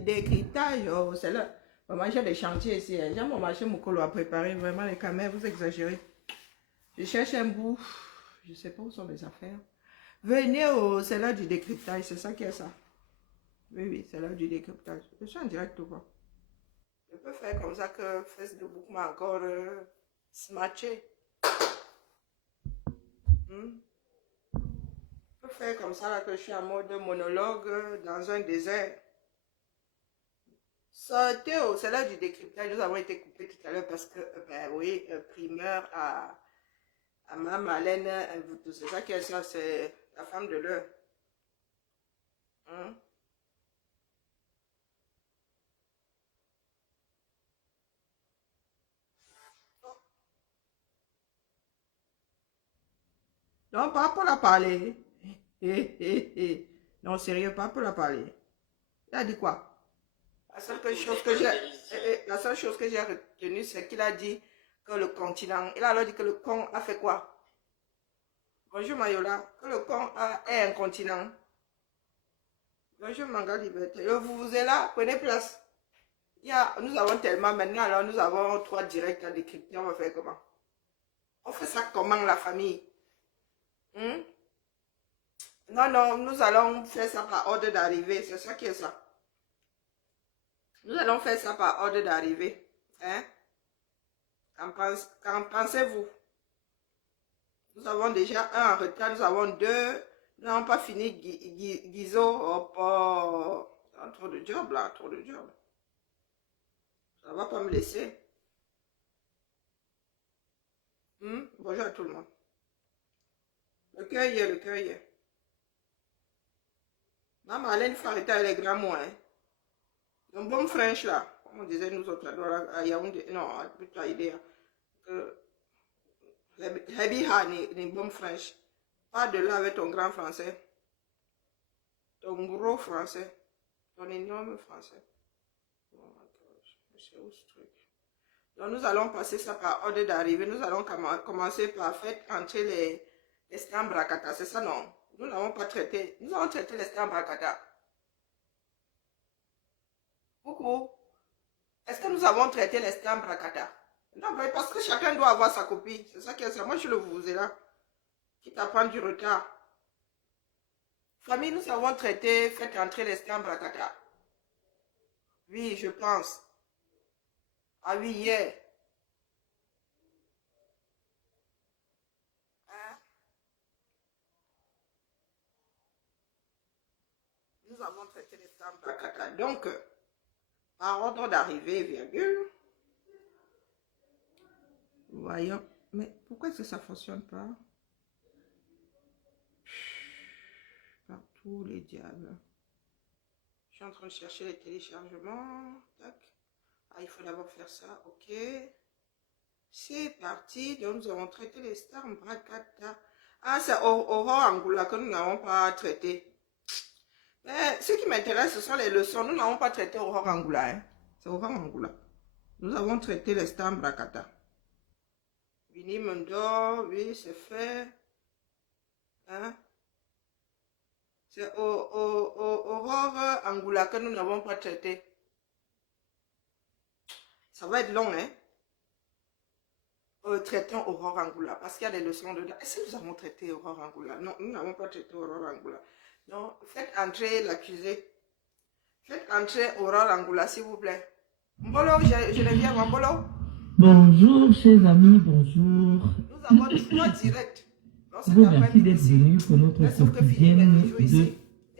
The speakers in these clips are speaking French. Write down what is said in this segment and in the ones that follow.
Décryptage, oh, c'est là. Maman, j'ai des chantiers ici. J'ai mon marché Mokolo à préparer. Vraiment, les caméras, vous exagérez. Je cherche un bout. Je ne sais pas où sont les affaires. Venez au... C'est là du décryptage. C'est ça qui est ça. Oui, oui, c'est là du décryptage. Je suis en direct ou pas? Je peux faire comme ça que Fest de Book m'a encore smatché. Je peux faire comme ça là que je suis en mode monologue dans un désert. Sortez au... C'est là du décryptage. Nous avons été coupés tout à l'heure parce que, ben oui, primeur à ma Malène, c'est ça qui est ça, c'est la femme de l'heure. Hein? Non, pas pour la parler. Non, sérieux, pas pour la parler. Il a dit quoi? La seule chose que j'ai retenue, c'est qu'il a dit que le continent, il a alors dit que le con a fait quoi? Bonjour Mayola, que le con est un continent. Bonjour Manga Liberté. Vous êtes là, prenez place. Nous avons tellement maintenant, alors nous avons 3 directs à décrypter. On va faire comment? On fait ça comment, la famille? Non, non, nous allons faire ça par ordre d'arrivée. C'est ça qui est ça. Nous allons faire ça par ordre d'arrivée. Hein? Qu'en pensez-vous? Nous avons déjà un en retard, nous avons 2. Nous n'avons pas fini Guizo. Trop de job là, trop de job. Ça ne va pas me laisser. Bonjour à tout le monde. Le cœur y est, le cœur y est. Maman, Alain, il faut arrêter avec les grands mots. Hein. Un bon French là, comme on disait nous autres à Yaoundé, non, plutôt à Idéa. Heavy ha ni bon French. Pas de là avec ton grand français. Ton gros français. Ton énorme français. Donc nous allons passer ça par ordre d'arrivée. Nous allons commencer par faire entrer les stambracata. C'est ça non? Nous n'avons pas traité. Nous avons traité les stambracata. Coucou. Est-ce que nous avons traité les stambracata? Non, mais parce que chacun doit avoir sa copie. C'est ça qui est ça. Moi, je le vous ai là. Qui t'apprend du retard. Famille, nous avons traité, faites entrer les stambracata. Oui, je pense. Ah oui, hier. Hein? Nous avons traité les stambracata. Donc, par ordre d'arrivée, virgule. Voyons. Mais pourquoi est-ce que ça ne fonctionne pas? Partout les diables. Je suis en train de chercher les téléchargements. Tac. Ah, il faut d'abord faire ça. Ok. C'est parti. Donc, nous avons traité les stambracata. Ah, c'est Aurore Angoula que nous n'avons pas traité. Mais ce qui m'intéresse, ce sont les leçons. Nous n'avons pas traité Aurore Angoula. Hein. C'est Aurore Angoula. Nous avons traité les stambracata. Vini Mundo, oui, c'est fait. Hein? C'est Aurore Angoula que nous n'avons pas traité. Ça va être long, hein? Traitons Aurore Angoula, parce qu'il y a des leçons dedans. Est-ce que nous avons traité Aurore Angoula? Non, nous n'avons pas traité Aurore Angoula. Non, faites entrer l'accusé. Faites entrer Aurore Angoula, s'il vous plaît. Mbolo, je viens, Mbolo. Bonjour, chers amis, bonjour. Nous avons 3 directs. Vous merci d'être venus pour notre quotidienne de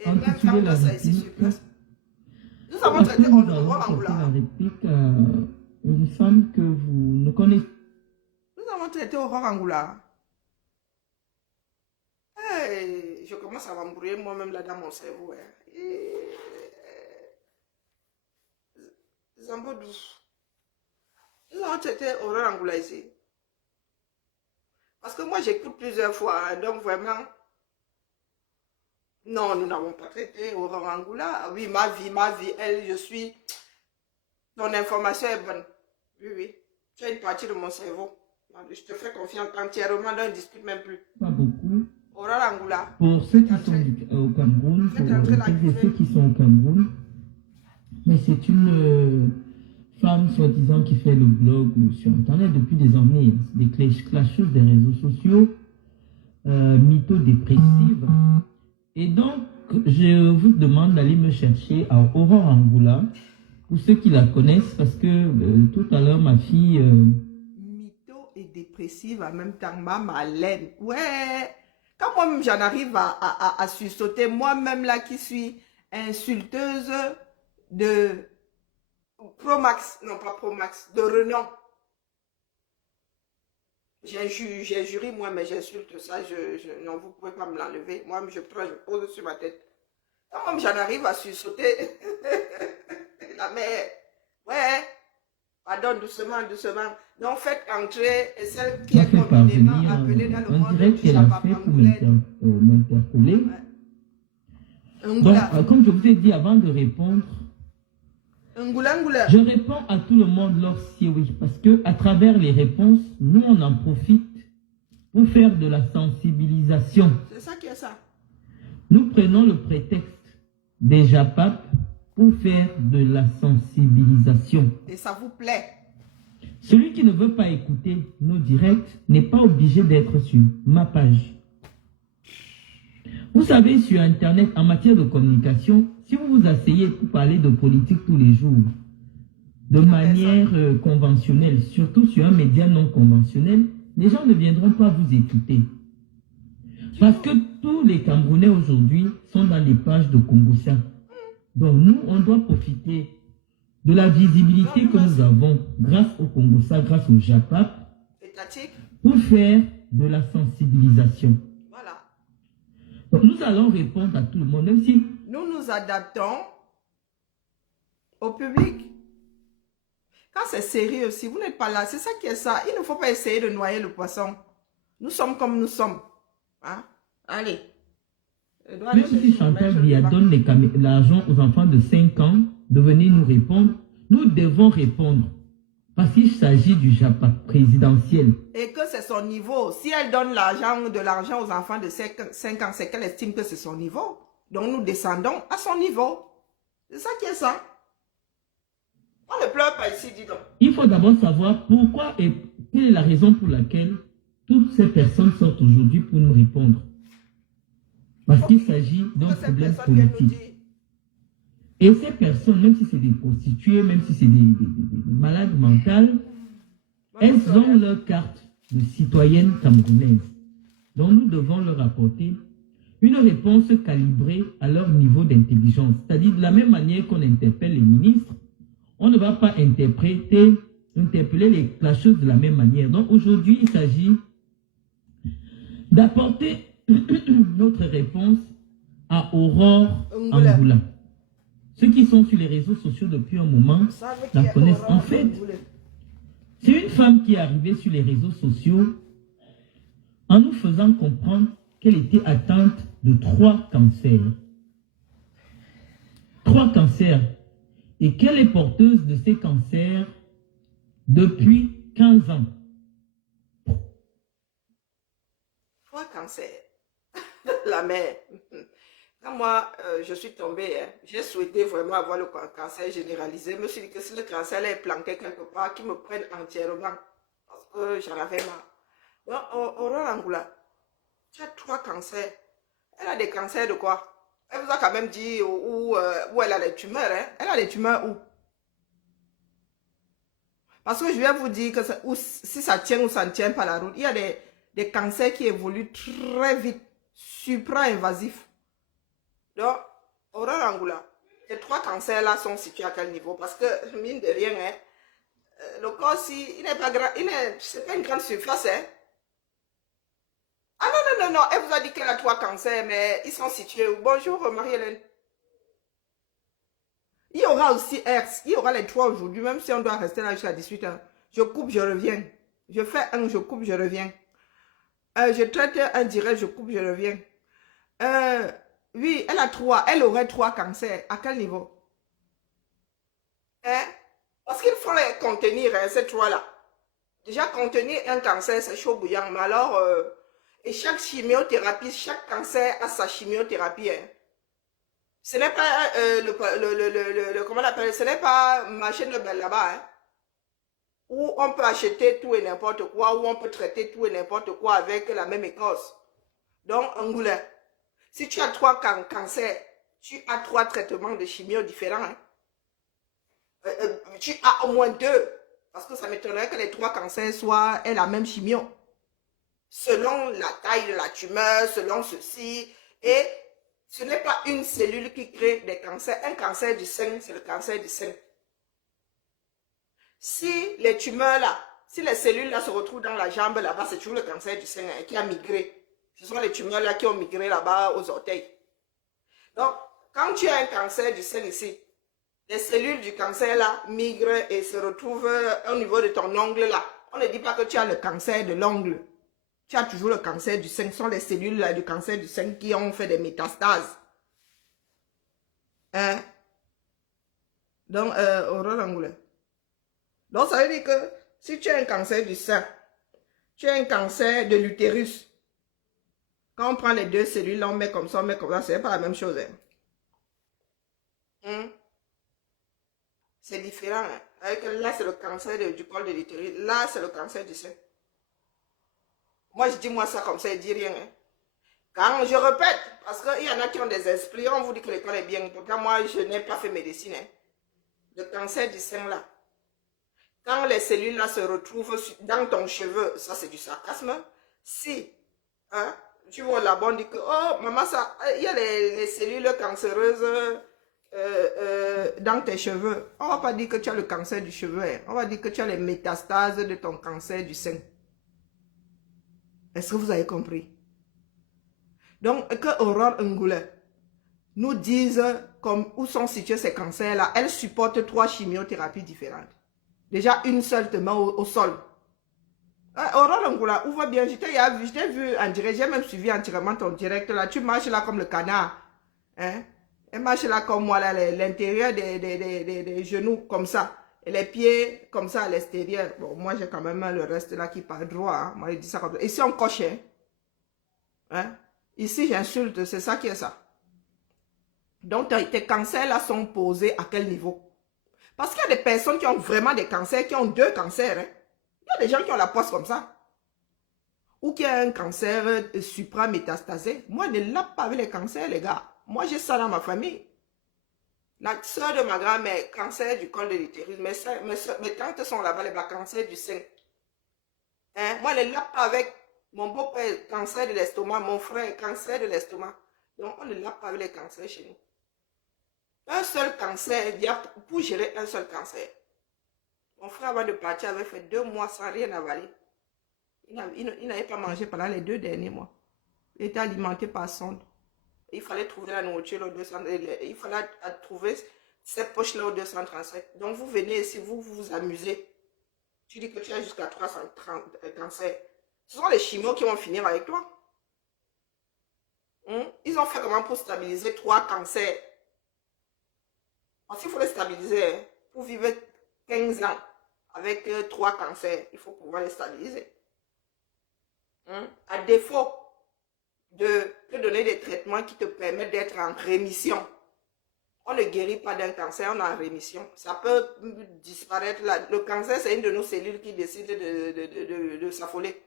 intituler la réplique. Nous avons traité Aurore la Angoula. réplique à une femme que vous ne connaissez. Nous avons traité Aurore Angoula. Hey, je commence à m'embrouiller moi-même là dans mon cerveau. Hein. Zambodou. Nous avons traité Aurore Angoula ici. Parce que moi j'écoute plusieurs fois. Hein, donc vraiment. Non, nous n'avons pas traité Aurore Angoula. Oui, ma vie, elle, je suis. Ton information est bonne. Oui, oui. Tu as une partie de mon cerveau. Je te fais confiance entièrement, on ne discute même plus. Pas beaucoup. Aurore Angoula. Pour ceux qui sont au Cameroun, pour ceux qui sont au Cameroun, Mais c'est une femme soi-disant qui fait le blog sur Internet depuis des années. Des clasheuses des réseaux sociaux, mytho-dépressive. Et donc, je vous demande d'aller me chercher à Aurore Angoula, pour ceux qui la connaissent, parce que tout à l'heure, ma fille... Mytho et dépressive en même temps, ma laine. Ouais. Quand moi-même j'en arrive à sursauter, moi-même là qui suis insulteuse de Promax, non pas Promax, de renom. J'ai juré moi, mais j'insulte ça, non, vous ne pouvez pas me l'enlever. Moi, je pose sur ma tête. Quand même j'en arrive à sursauter, la mère, ouais, pardon, doucement, doucement. Donc faites entrer celle qui est communément appelée dans le monde du m'interpeller. Donc, comme je vous ai dit avant de répondre, je réponds à tout le monde lorsque oui, parce que à travers les réponses, nous on en profite pour faire de la sensibilisation. C'est ça qui est ça. Nous prenons le prétexte des JAPAP pour faire de la sensibilisation. Et ça vous plaît? Celui qui ne veut pas écouter nos directs n'est pas obligé d'être sur ma page. Vous savez, sur Internet, en matière de communication, si vous vous asseyez pour parler de politique tous les jours, de manière conventionnelle, surtout sur un média non conventionnel, les gens ne viendront pas vous écouter. Parce que tous les Camerounais aujourd'hui sont dans les pages de Congossa. Donc nous, on doit profiter de la visibilité que nous avons grâce au Congossa, grâce au JAPAP, pour faire de la sensibilisation. Voilà. Donc nous allons répondre à tout le monde, même si... Nous nous adaptons au public. Quand c'est sérieux aussi, vous n'êtes pas là. C'est ça qui est ça. Il ne faut pas essayer de noyer le poisson. Nous sommes comme nous sommes. Hein? Allez. Même si Chantal Biya donne l'argent aux enfants de 5 ans de venir nous répondre, nous devons répondre. Parce qu'il s'agit du JAPAP présidentiel. Et que c'est son niveau. Si elle donne de l'argent aux enfants de 5 ans, c'est qu'elle estime que c'est son niveau. Donc nous descendons à son niveau. C'est ça qui est ça. On ne pleure pas ici, dis donc. Il faut d'abord savoir pourquoi et quelle est la raison pour laquelle toutes ces personnes sortent aujourd'hui pour nous répondre. Parce qu'il s'agit d'un problème politique. Et ces personnes, même si c'est des prostituées, même si c'est des malades mentales, elles ont leur carte de citoyenne camerounaise. Donc nous devons leur apporter une réponse calibrée à leur niveau d'intelligence. C'est-à-dire de la même manière qu'on interpelle les ministres, on ne va pas interpeller la chose de la même manière. Donc aujourd'hui, il s'agit d'apporter notre réponse à Aurore Angoula. Ceux qui sont sur les réseaux sociaux depuis un moment la connaissent. En fait, c'est une femme qui est arrivée sur les réseaux sociaux en nous faisant comprendre qu'elle était atteinte de 3 cancers. 3 cancers. Et qu'elle est porteuse de ces cancers depuis 15 ans. 3 cancers. La mère. Quand moi, je suis tombée, hein, j'ai souhaité vraiment avoir le cancer généralisé. Je me suis dit que si le cancer est planqué quelque part, qu'il me prenne entièrement. Parce que j'en avais marre. Donc, Aurore Angoula, tu as 3 cancers. Elle a des cancers de quoi? Elle vous a quand même dit où elle a les tumeurs. Hein? Elle a les tumeurs où? Parce que je vais vous dire que si ça tient ou ça ne tient pas la route, il y a des cancers qui évoluent très vite, supra-invasifs. Donc, Aurore Angoula, les 3 cancers-là sont situés à quel niveau? Parce que, mine de rien, hein, le corps, il n'est pas grand, c'est pas une grande surface. Hein? Ah non, elle vous a dit qu'elle a 3 cancers, mais ils sont situés où? Bonjour, Marie-Hélène. Il y aura aussi Hertz, il y aura les 3 aujourd'hui, même si on doit rester là jusqu'à 18 h. Je coupe, je reviens. Je fais un, je coupe, je reviens. Je traite un direct, je coupe, je reviens. Oui, elle aurait 3 cancers. À quel niveau? Hein? Parce qu'il faut les contenir, hein, ces 3-là. Déjà, contenir un cancer, c'est chaud bouillant. Mais alors, et chaque chimiothérapie, chaque cancer a sa chimiothérapie. Hein. Ce n'est pas comment on appelle, ce n'est pas Machine Nobel là-bas, hein, où on peut acheter tout et n'importe quoi, où on peut traiter tout et n'importe quoi avec la même écorce. Donc, Angoulin, si tu as 3 cancers, tu as 3 traitements de chimio différents. Hein. Tu as au moins 2, parce que ça m'étonnerait que les 3 cancers aient la même chimio. Selon la taille de la tumeur, selon ceci, et ce n'est pas une cellule qui crée des cancers. Un cancer du sein, c'est le cancer du sein. Si les tumeurs là, si les cellules là se retrouvent dans la jambe là-bas, c'est toujours le cancer du sein hein, qui a migré. Ce sont les tumeurs là qui ont migré là-bas aux orteils. Donc, quand tu as un cancer du sein ici, les cellules du cancer là migrent et se retrouvent au niveau de ton ongle là. On ne dit pas que tu as le cancer de l'ongle. Tu as toujours le cancer du sein. Ce sont les cellules là, du cancer du sein qui ont fait des métastases. Hein? Donc, Aurore Angoulin. Donc, ça veut dire que si tu as un cancer du sein, tu as un cancer de l'utérus. Quand on prend les 2 cellules, on met comme ça, c'est pas la même chose. Hein? C'est différent. Hein? Avec, là, c'est le cancer du col de l'utérus. Là, c'est le cancer du sein. Moi, je dis moi ça comme ça, il dit rien. Hein? Quand je répète, parce qu'il y en a qui ont des esprits, on vous dit que l'école est bien. Pourtant, moi, je n'ai pas fait médecine. Hein? Le cancer du sein, là. Quand les cellules, là, se retrouvent dans ton cheveu, ça, c'est du sarcasme. Si, hein, tu vois là-bas, on dit que, oh, maman, ça, il y a les cellules cancéreuses dans tes cheveux. On ne va pas dire que tu as le cancer du cheveu. Hein? On va dire que tu as les métastases de ton cancer du sein. Est-ce que vous avez compris? Donc, que Aurore Angoulin nous dise où sont situés ces cancers-là. Elle supporte 3 chimiothérapies différentes. Déjà, une seule te met au sol. Aurore Angoulin, ouvre bien. Je t'ai vu en direct. J'ai même suivi entièrement ton direct là. Tu marches là comme le canard. Hein? Elle marche là comme moi, l'intérieur des genoux comme ça. Et les pieds comme ça à l'extérieur. Bon, moi j'ai quand même le reste là qui part droit. Hein. Moi je dis ça comme ça. Ici on coche. Hein? Hein? Ici j'insulte, c'est ça qui est ça. Donc tes cancers là sont posés à quel niveau? Parce qu'il y a des personnes qui ont vraiment des cancers, qui ont 2 cancers. Hein? Il y a des gens qui ont la poisse comme ça. Ou qui ont un cancer supramétastasé. Moi je ne lave pas avec les cancers les gars. Moi j'ai ça dans ma famille. La soeur de ma grand-mère, cancer du col de l'utérus. Mes tantes sont là-bas, les cancer du sein. Hein? Moi, je ne lave pas avec mon beau-père, cancer de l'estomac. Mon frère, cancer de l'estomac. Donc, on ne lave pas avec les cancers chez nous. Un seul cancer, pour gérer un seul cancer. Mon frère, avant de partir, avait fait 2 mois sans rien avaler. Il n'avait pas mangé pendant les 2 derniers mois. Il était alimenté par sonde. Il fallait trouver la nourriture au 200, il fallait trouver cette poche-là au 237. Donc, vous venez ici, vous vous amusez. Tu dis que tu as jusqu'à 330 cancers. Ce sont les chimios qui vont finir avec toi. Ils ont fait comment pour stabiliser 3 cancers? Parce qu'il faut les stabiliser. Hein. Pour vivre 15 ans avec 3 cancers, il faut pouvoir les stabiliser. À défaut de te donner des traitements qui te permettent d'être en rémission. On ne guérit pas d'un cancer, on est en rémission. Ça peut disparaître là. Le cancer, c'est une de nos cellules qui décide de s'affoler.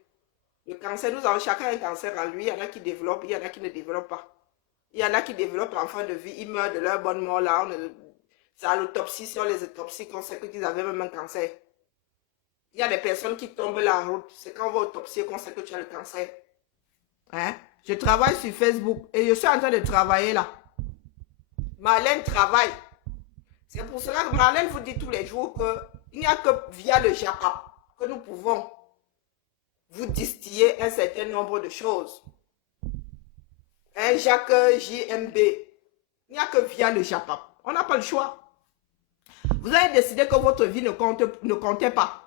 Le cancer, nous avons chacun un cancer en lui. Il y en a qui développent, il y en a qui ne développent pas. Il y en a qui développent en fin de vie, ils meurent de leur bonne mort là. C'est à l'autopsie, si on les autopsie, qu'on sait qu'ils avaient même un cancer. Il y a des personnes qui tombent là en route. C'est quand on va autopsier qu'on sait que tu as le cancer. Hein? Je travaille sur Facebook et je suis en train de travailler là. Marlène travaille. C'est pour cela que Marlène vous dit tous les jours qu'il n'y a que via le JAPAP que nous pouvons vous distiller un certain nombre de choses. Un Jacques JMB. Il n'y a que via le JAPAP. On n'a pas le choix. Vous avez décidé que votre vie ne comptait pas.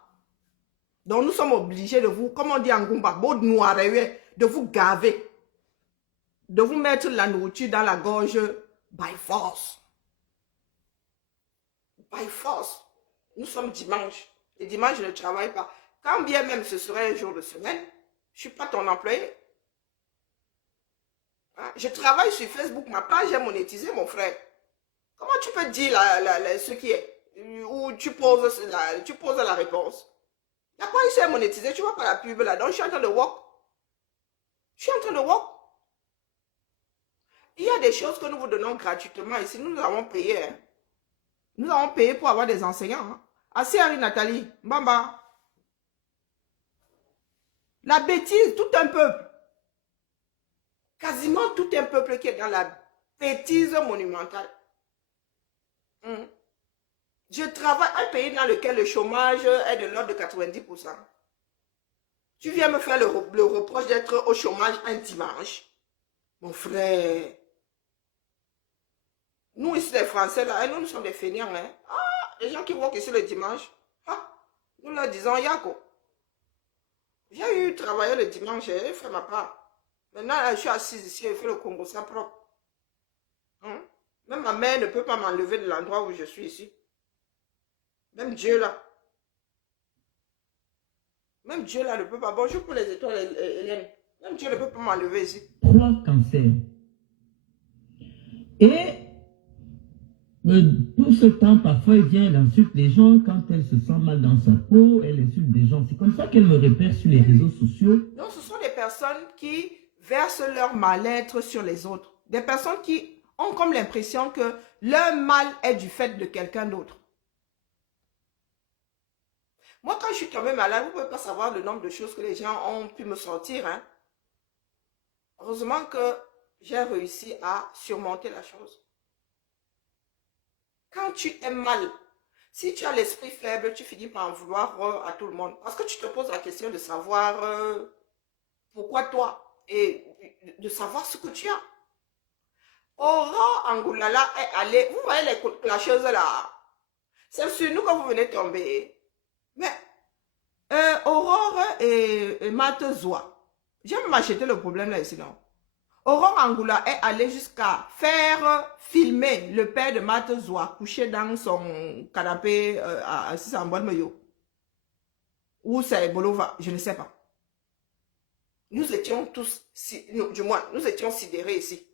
Donc nous sommes obligés de vous, comme on dit en Goumba, de vous gaver. De vous mettre la nourriture dans la gorge by force. By force. Nous sommes dimanche. Et dimanche, je ne travaille pas. Quand bien même ce serait un jour de semaine, je ne suis pas ton employé. Hein? Je travaille sur Facebook, ma page est monétisée, mon frère. Comment tu peux dire ce qui est? Ou tu poses la réponse. La page est monétisée, tu vois pas la pub là. Donc je suis en train de walk. Je suis en train de walk. Il y a des choses que nous vous donnons gratuitement ici. Nous avons payé. Hein. Nous avons payé pour avoir des enseignants. Hein. Assez Harry Nathalie. Bamba. La bêtise, tout un peuple. Quasiment tout un peuple qui est dans la bêtise monumentale. Je travaille à un pays dans lequel le chômage est de l'ordre de 90%. Tu viens me faire le reproche d'être au chômage un dimanche. Mon frère. Nous ici les Français, là, nous sommes des fainéants. Hein? Ah, les gens qui vont ici le dimanche. Ah, nous leur disons Yako. J'ai eu travaillé le dimanche, j'ai fait ma part. Maintenant, là, je suis assise ici, je fais le Congo ça propre. Hein? Même ma mère ne peut pas m'enlever de l'endroit où je suis ici. Même Dieu là. Même Dieu là ne peut pas. Bonjour pour les étoiles, Hélène. Même Dieu ne peut pas m'enlever ici. 3 cancers. Et tout ce temps, parfois, elle vient, elle insulte les gens. Quand elle se sent mal dans sa peau, elle insulte des gens. C'est comme ça qu'elle me repère sur les réseaux sociaux. Donc, ce sont des personnes qui versent leur mal-être sur les autres. Des personnes qui ont comme l'impression que leur mal est du fait de quelqu'un d'autre. Moi, quand je suis tombée malade, vous ne pouvez pas savoir le nombre de choses que les gens ont pu me sortir. Hein. Heureusement que j'ai réussi à surmonter la chose. Quand tu es mal, si tu as l'esprit faible, tu finis par en vouloir à tout le monde. Parce que tu te poses la question de savoir pourquoi toi et de savoir ce que tu as. Aurore Angoulala est allée, vous voyez les clasheuses là, c'est sur nous que vous venez tomber. Mais Aurore et Matezoa, j'aime m'acheter le problème là ici, non? Aurore Angoula est allée jusqu'à faire filmer le père de Matezoa couché dans son canapé assis en bonne maillot. Ou c'est Bolova, je ne sais pas. Nous étions tous, du moins, nous étions sidérés ici.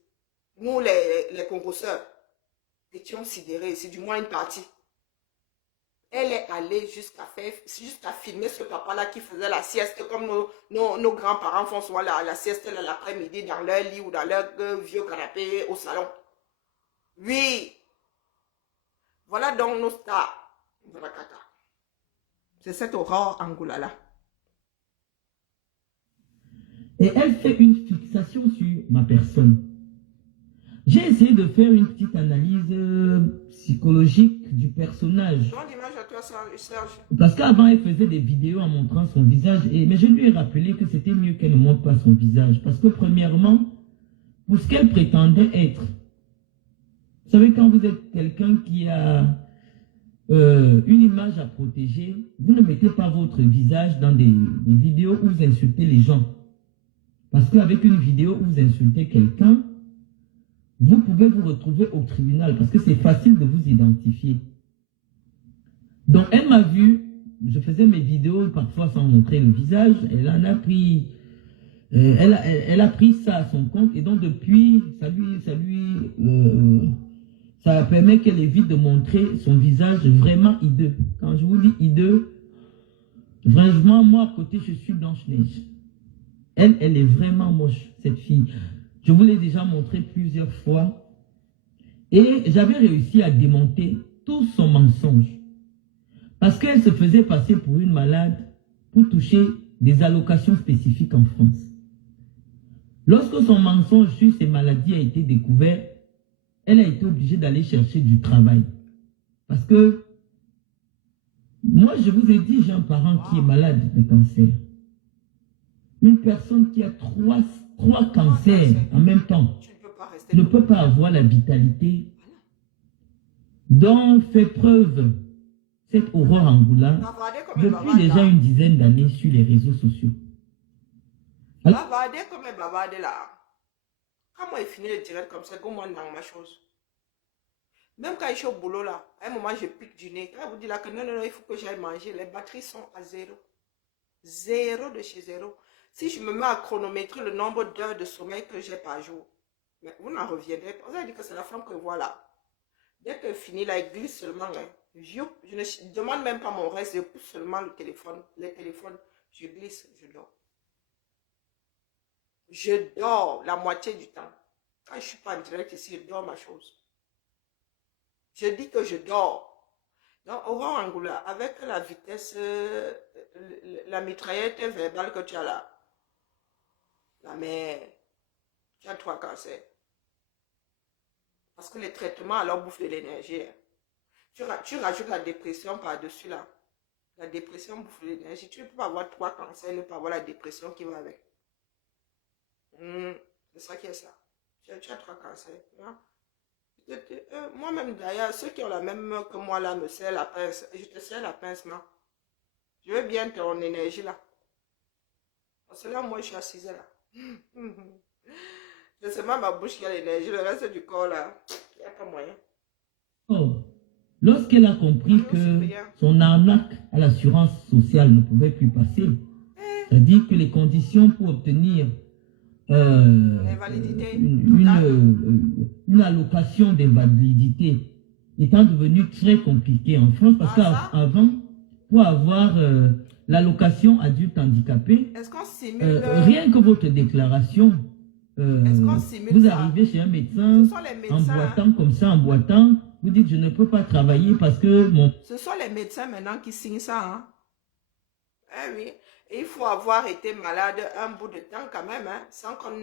Nous, les concurseurs, étions sidérés ici, du moins une partie. Elle est allée jusqu'à filmer ce papa-là qui faisait la sieste, comme nos grands-parents font souvent la sieste l'après-midi dans leur lit ou dans leur vieux canapé au salon. Oui. Voilà donc nos stars. C'est cette Aurore Angoula-là. Et elle fait une fixation sur ma personne. J'ai essayé de faire une petite analyse psychologique du personnage. Bonne image à toi, Serge. Parce qu'avant, elle faisait des vidéos en montrant son visage. Mais je lui ai rappelé que c'était mieux qu'elle ne montre pas son visage. Parce que premièrement, pour ce qu'elle prétendait être, vous savez, quand vous êtes quelqu'un qui a une image à protéger, vous ne mettez pas votre visage dans des vidéos où vous insultez les gens. Parce qu'avec une vidéo où vous insultez quelqu'un, vous pouvez vous retrouver au tribunal parce que c'est facile de vous identifier. Donc, elle m'a vu, je faisais mes vidéos parfois sans montrer le visage. Elle en a pris, elle a pris ça à son compte et donc depuis, ça permet qu'elle évite de montrer son visage vraiment hideux. Quand je vous dis hideux, vraiment, moi à côté, je suis Blanche-Neige. Elle est vraiment moche, cette fille. Je vous l'ai déjà montré plusieurs fois. Et j'avais réussi à démonter tout son mensonge. Parce qu'elle se faisait passer pour une malade pour toucher des allocations spécifiques en France. Lorsque son mensonge sur ces maladies a été découvert, elle a été obligée d'aller chercher du travail. Parce que moi, je vous ai dit, j'ai un parent qui est malade de cancer. Une personne qui a trois cancers en même temps ne peut pas avoir la vitalité dont fait preuve cette Aurore Angoula depuis déjà une dizaine d'années sur les réseaux sociaux. Bavarder comme un bavarder là. Quand moi, il finit le direct comme ça, comment dans ma chose. Même quand je suis au boulot là, à un moment, je pique du nez. Quand vous dites là que non, il faut que j'aille manger, les batteries sont à zéro. Zéro de chez zéro. Si je me mets à chronométrer le nombre d'heures de sommeil que j'ai par jour, Mais vous n'en reviendrez pas. Vous avez dit que c'est la femme que voilà. Dès qu'elle finit là, elle glisse seulement. Hein. Je ne demande même pas mon reste, je pousse seulement le téléphone. Les téléphones, je glisse, je dors. Je dors la moitié du temps. Quand je ne suis pas en direct ici, je dors ma chose. Je dis que je dors. Donc, Aurore Angoula, avec la vitesse, la mitraillette verbale que tu as là, la mère, tu as 3 cancers. Parce que les traitements, alors, bouffent de l'énergie. Hein. Tu rajoutes la dépression par-dessus là. La dépression bouffe de l'énergie. Tu ne peux pas avoir 3 cancers et ne pas avoir la dépression qui va avec. C'est ça qui est ça. Tu as 3 cancers. Hein? Moi-même d'ailleurs, ceux qui ont la même que moi là me serrent la pince. Je te serre la pince, non? Je veux bien ton énergie là. Parce que là, moi, je suis assise là. C'est seulement ma bouche qui a l'énergie. Le reste du corps là, il n'y a pas moyen. Oh, lorsqu'elle a compris que son arnaque à l'assurance sociale ne pouvait plus passer, c'est-à-dire que les conditions pour obtenir une allocation d'invalidité étant devenue très compliquée en France, parce qu'avant, pour avoir l'allocation adulte handicapé, rien que votre déclaration, vous arrivez chez un médecin en boitant comme ça, en boitant, vous dites je ne peux pas travailler parce que mon... Ce sont les médecins maintenant qui signent ça. Hein? Eh oui. Et il faut avoir été malade un bout de temps quand même, hein, sans qu'on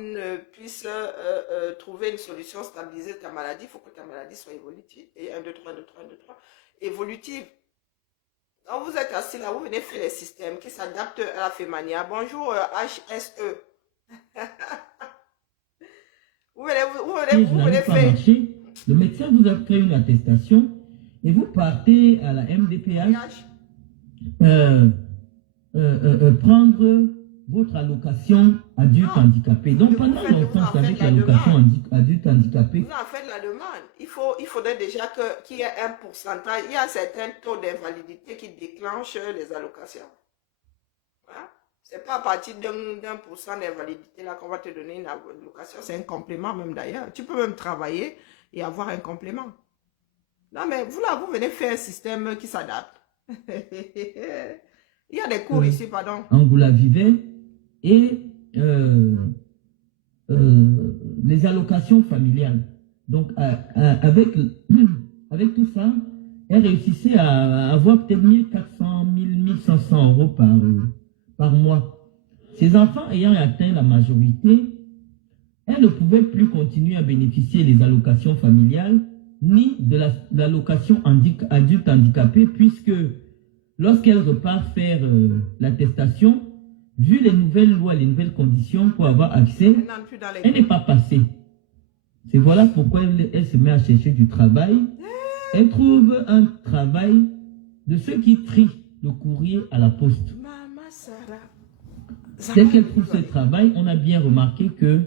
puisse trouver une solution stabiliser ta maladie. Il faut que ta maladie soit évolutive. Et 1, 2, 3, 1, 2, 3, 1, 2, 3. Évolutive. Donc vous êtes assis là, vous venez faire les systèmes qui s'adaptent à la fémania. Bonjour HSE. vous venez faire. Le médecin vous a fait une attestation et vous partez à la MDPH. Prendre votre allocation adulte handicapé. Donc pendant longtemps, avec l'allocation adulte handicapé. Vous en faites la demande. Il faudrait déjà qu'il y ait un pourcentage. Il y a certains taux d'invalidité qui déclenchent les allocations. Hein? Ce n'est pas à partir d'un pourcent d'invalidité là qu'on va te donner une allocation. C'est un complément même d'ailleurs. Tu peux même travailler et avoir un complément. Non mais vous là, vous venez faire un système qui s'adapte. Il y a des cours ici, pardon. Angoula vivait et les allocations familiales. Donc, avec tout ça, elle réussissait à avoir peut-être 1400, 1500 euros par mois. Ses enfants ayant atteint la majorité, elle ne pouvait plus continuer à bénéficier des allocations familiales ni de l'allocation adulte handicapé puisque lorsqu'elle repart faire l'attestation, vu les nouvelles lois, les nouvelles conditions pour avoir accès, elle n'est pas passée. C'est voilà pourquoi elle se met à chercher du travail. Elle trouve un travail de ceux qui trient le courrier à la poste. Dès qu'elle trouve ce travail, on a bien remarqué que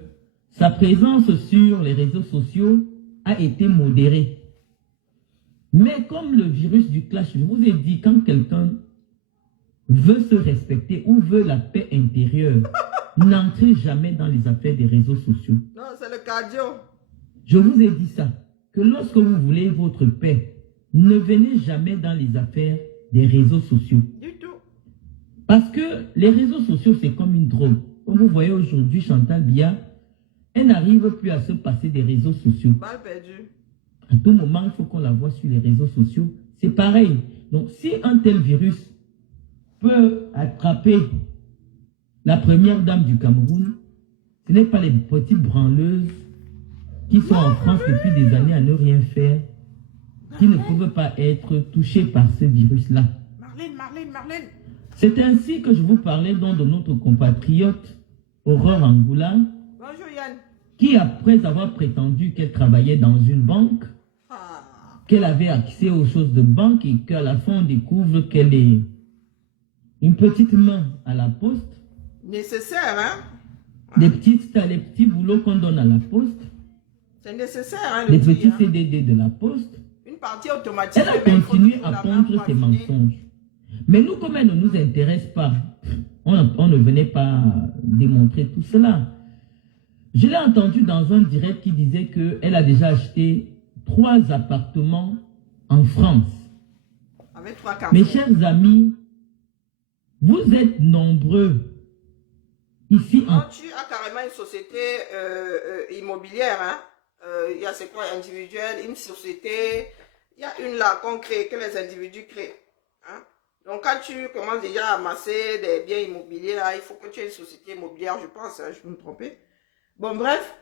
sa présence sur les réseaux sociaux a été modérée. Mais comme le virus du clash, je vous ai dit, quand quelqu'un veut se respecter ou veut la paix intérieure, n'entrez jamais dans les affaires des réseaux sociaux. Non, c'est le cardio. Je vous ai dit ça, que lorsque vous voulez votre paix, ne venez jamais dans les affaires des réseaux sociaux. Du tout. Parce que les réseaux sociaux, c'est comme une drogue. Comme vous voyez aujourd'hui, Chantal Biya, elle n'arrive plus à se passer des réseaux sociaux. Balle perdue. À tout moment, il faut qu'on la voit sur les réseaux sociaux. C'est pareil. Donc, si un tel virus peut attraper la première dame du Cameroun, ce n'est pas les petites branleuses qui sont en France depuis des années à ne rien faire, qui ne peuvent pas être touchées par ce virus-là. Marlène. C'est ainsi que je vous parlais donc de notre compatriote Aurore Angoula. Bonjour Yann. Qui, après avoir prétendu qu'elle travaillait dans une banque, qu'elle avait accès aux choses de banque et qu'à la fin on découvre qu'elle est une petite main à la poste. Nécessaire, hein? Les petits boulots qu'on donne à la poste. C'est nécessaire, hein? Les petits CDD de la poste. Une partie automatique. Elle a continué à pondre ses mensonges. Mais nous, comme elle ne nous intéresse pas, on ne venait pas démontrer tout cela. Je l'ai entendu dans un direct qui disait qu'elle a déjà acheté 3 appartements en France. Avec 3 cancers. Mes chers amis, vous êtes nombreux ici en... Non, tu as carrément une société immobilière. Hein? Il y a c'est quoi individuel, une société. Il y a une là qu'on crée, que les individus créent. Hein? Donc quand tu commences déjà à amasser des biens immobiliers, là, il faut que tu aies une société immobilière, je pense, hein, je peux me tromper. Bon, bref,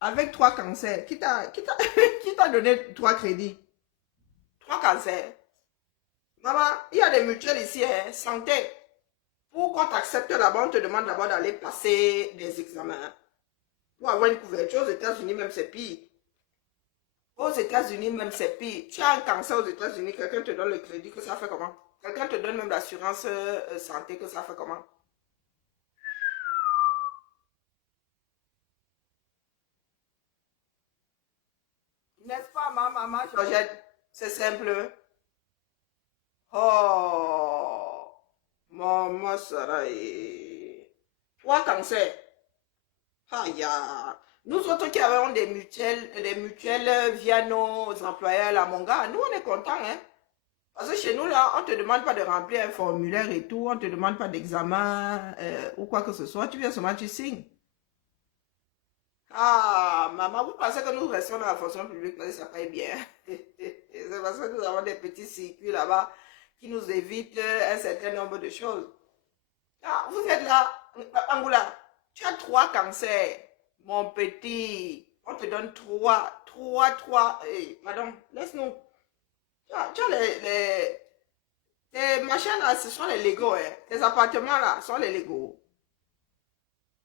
avec 3 cancers, qui t'a donné 3 crédits? 3 cancers. Maman, il y a des mutuelles ici, hein, santé. Pour qu'on t'accepte là-bas, on te demande d'abord d'aller passer des examens. Pour avoir une couverture, aux États-Unis, même c'est pire. Aux États-Unis, même c'est pire. Tu as un cancer aux États-Unis, quelqu'un te donne le crédit, que ça fait comment? Quelqu'un te donne même l'assurance santé, que ça fait comment? N'est-ce pas, maman, Georgette? C'est simple. Oh, maman Sarai. 3 cancers. Aïe. Nous autres qui avons des mutuelles via nos employeurs, là, mon gars, nous on est contents, hein. Parce que chez nous, là, on ne te demande pas de remplir un formulaire et tout, on ne te demande pas d'examen ou quoi que ce soit. Tu viens seulement, tu signes. Ah, maman, vous pensez que nous restons dans la fonction publique parce que ça paye bien. C'est parce que nous avons des petits circuits là-bas qui nous évitent un certain nombre de choses. Ah, vous êtes là, Angoula, tu as 3 cancers, mon petit. On te donne 3. Hey, pardon, laisse-nous. Tu as les machins là, ce sont les Legos, hein. Les appartements là, sont les Legos.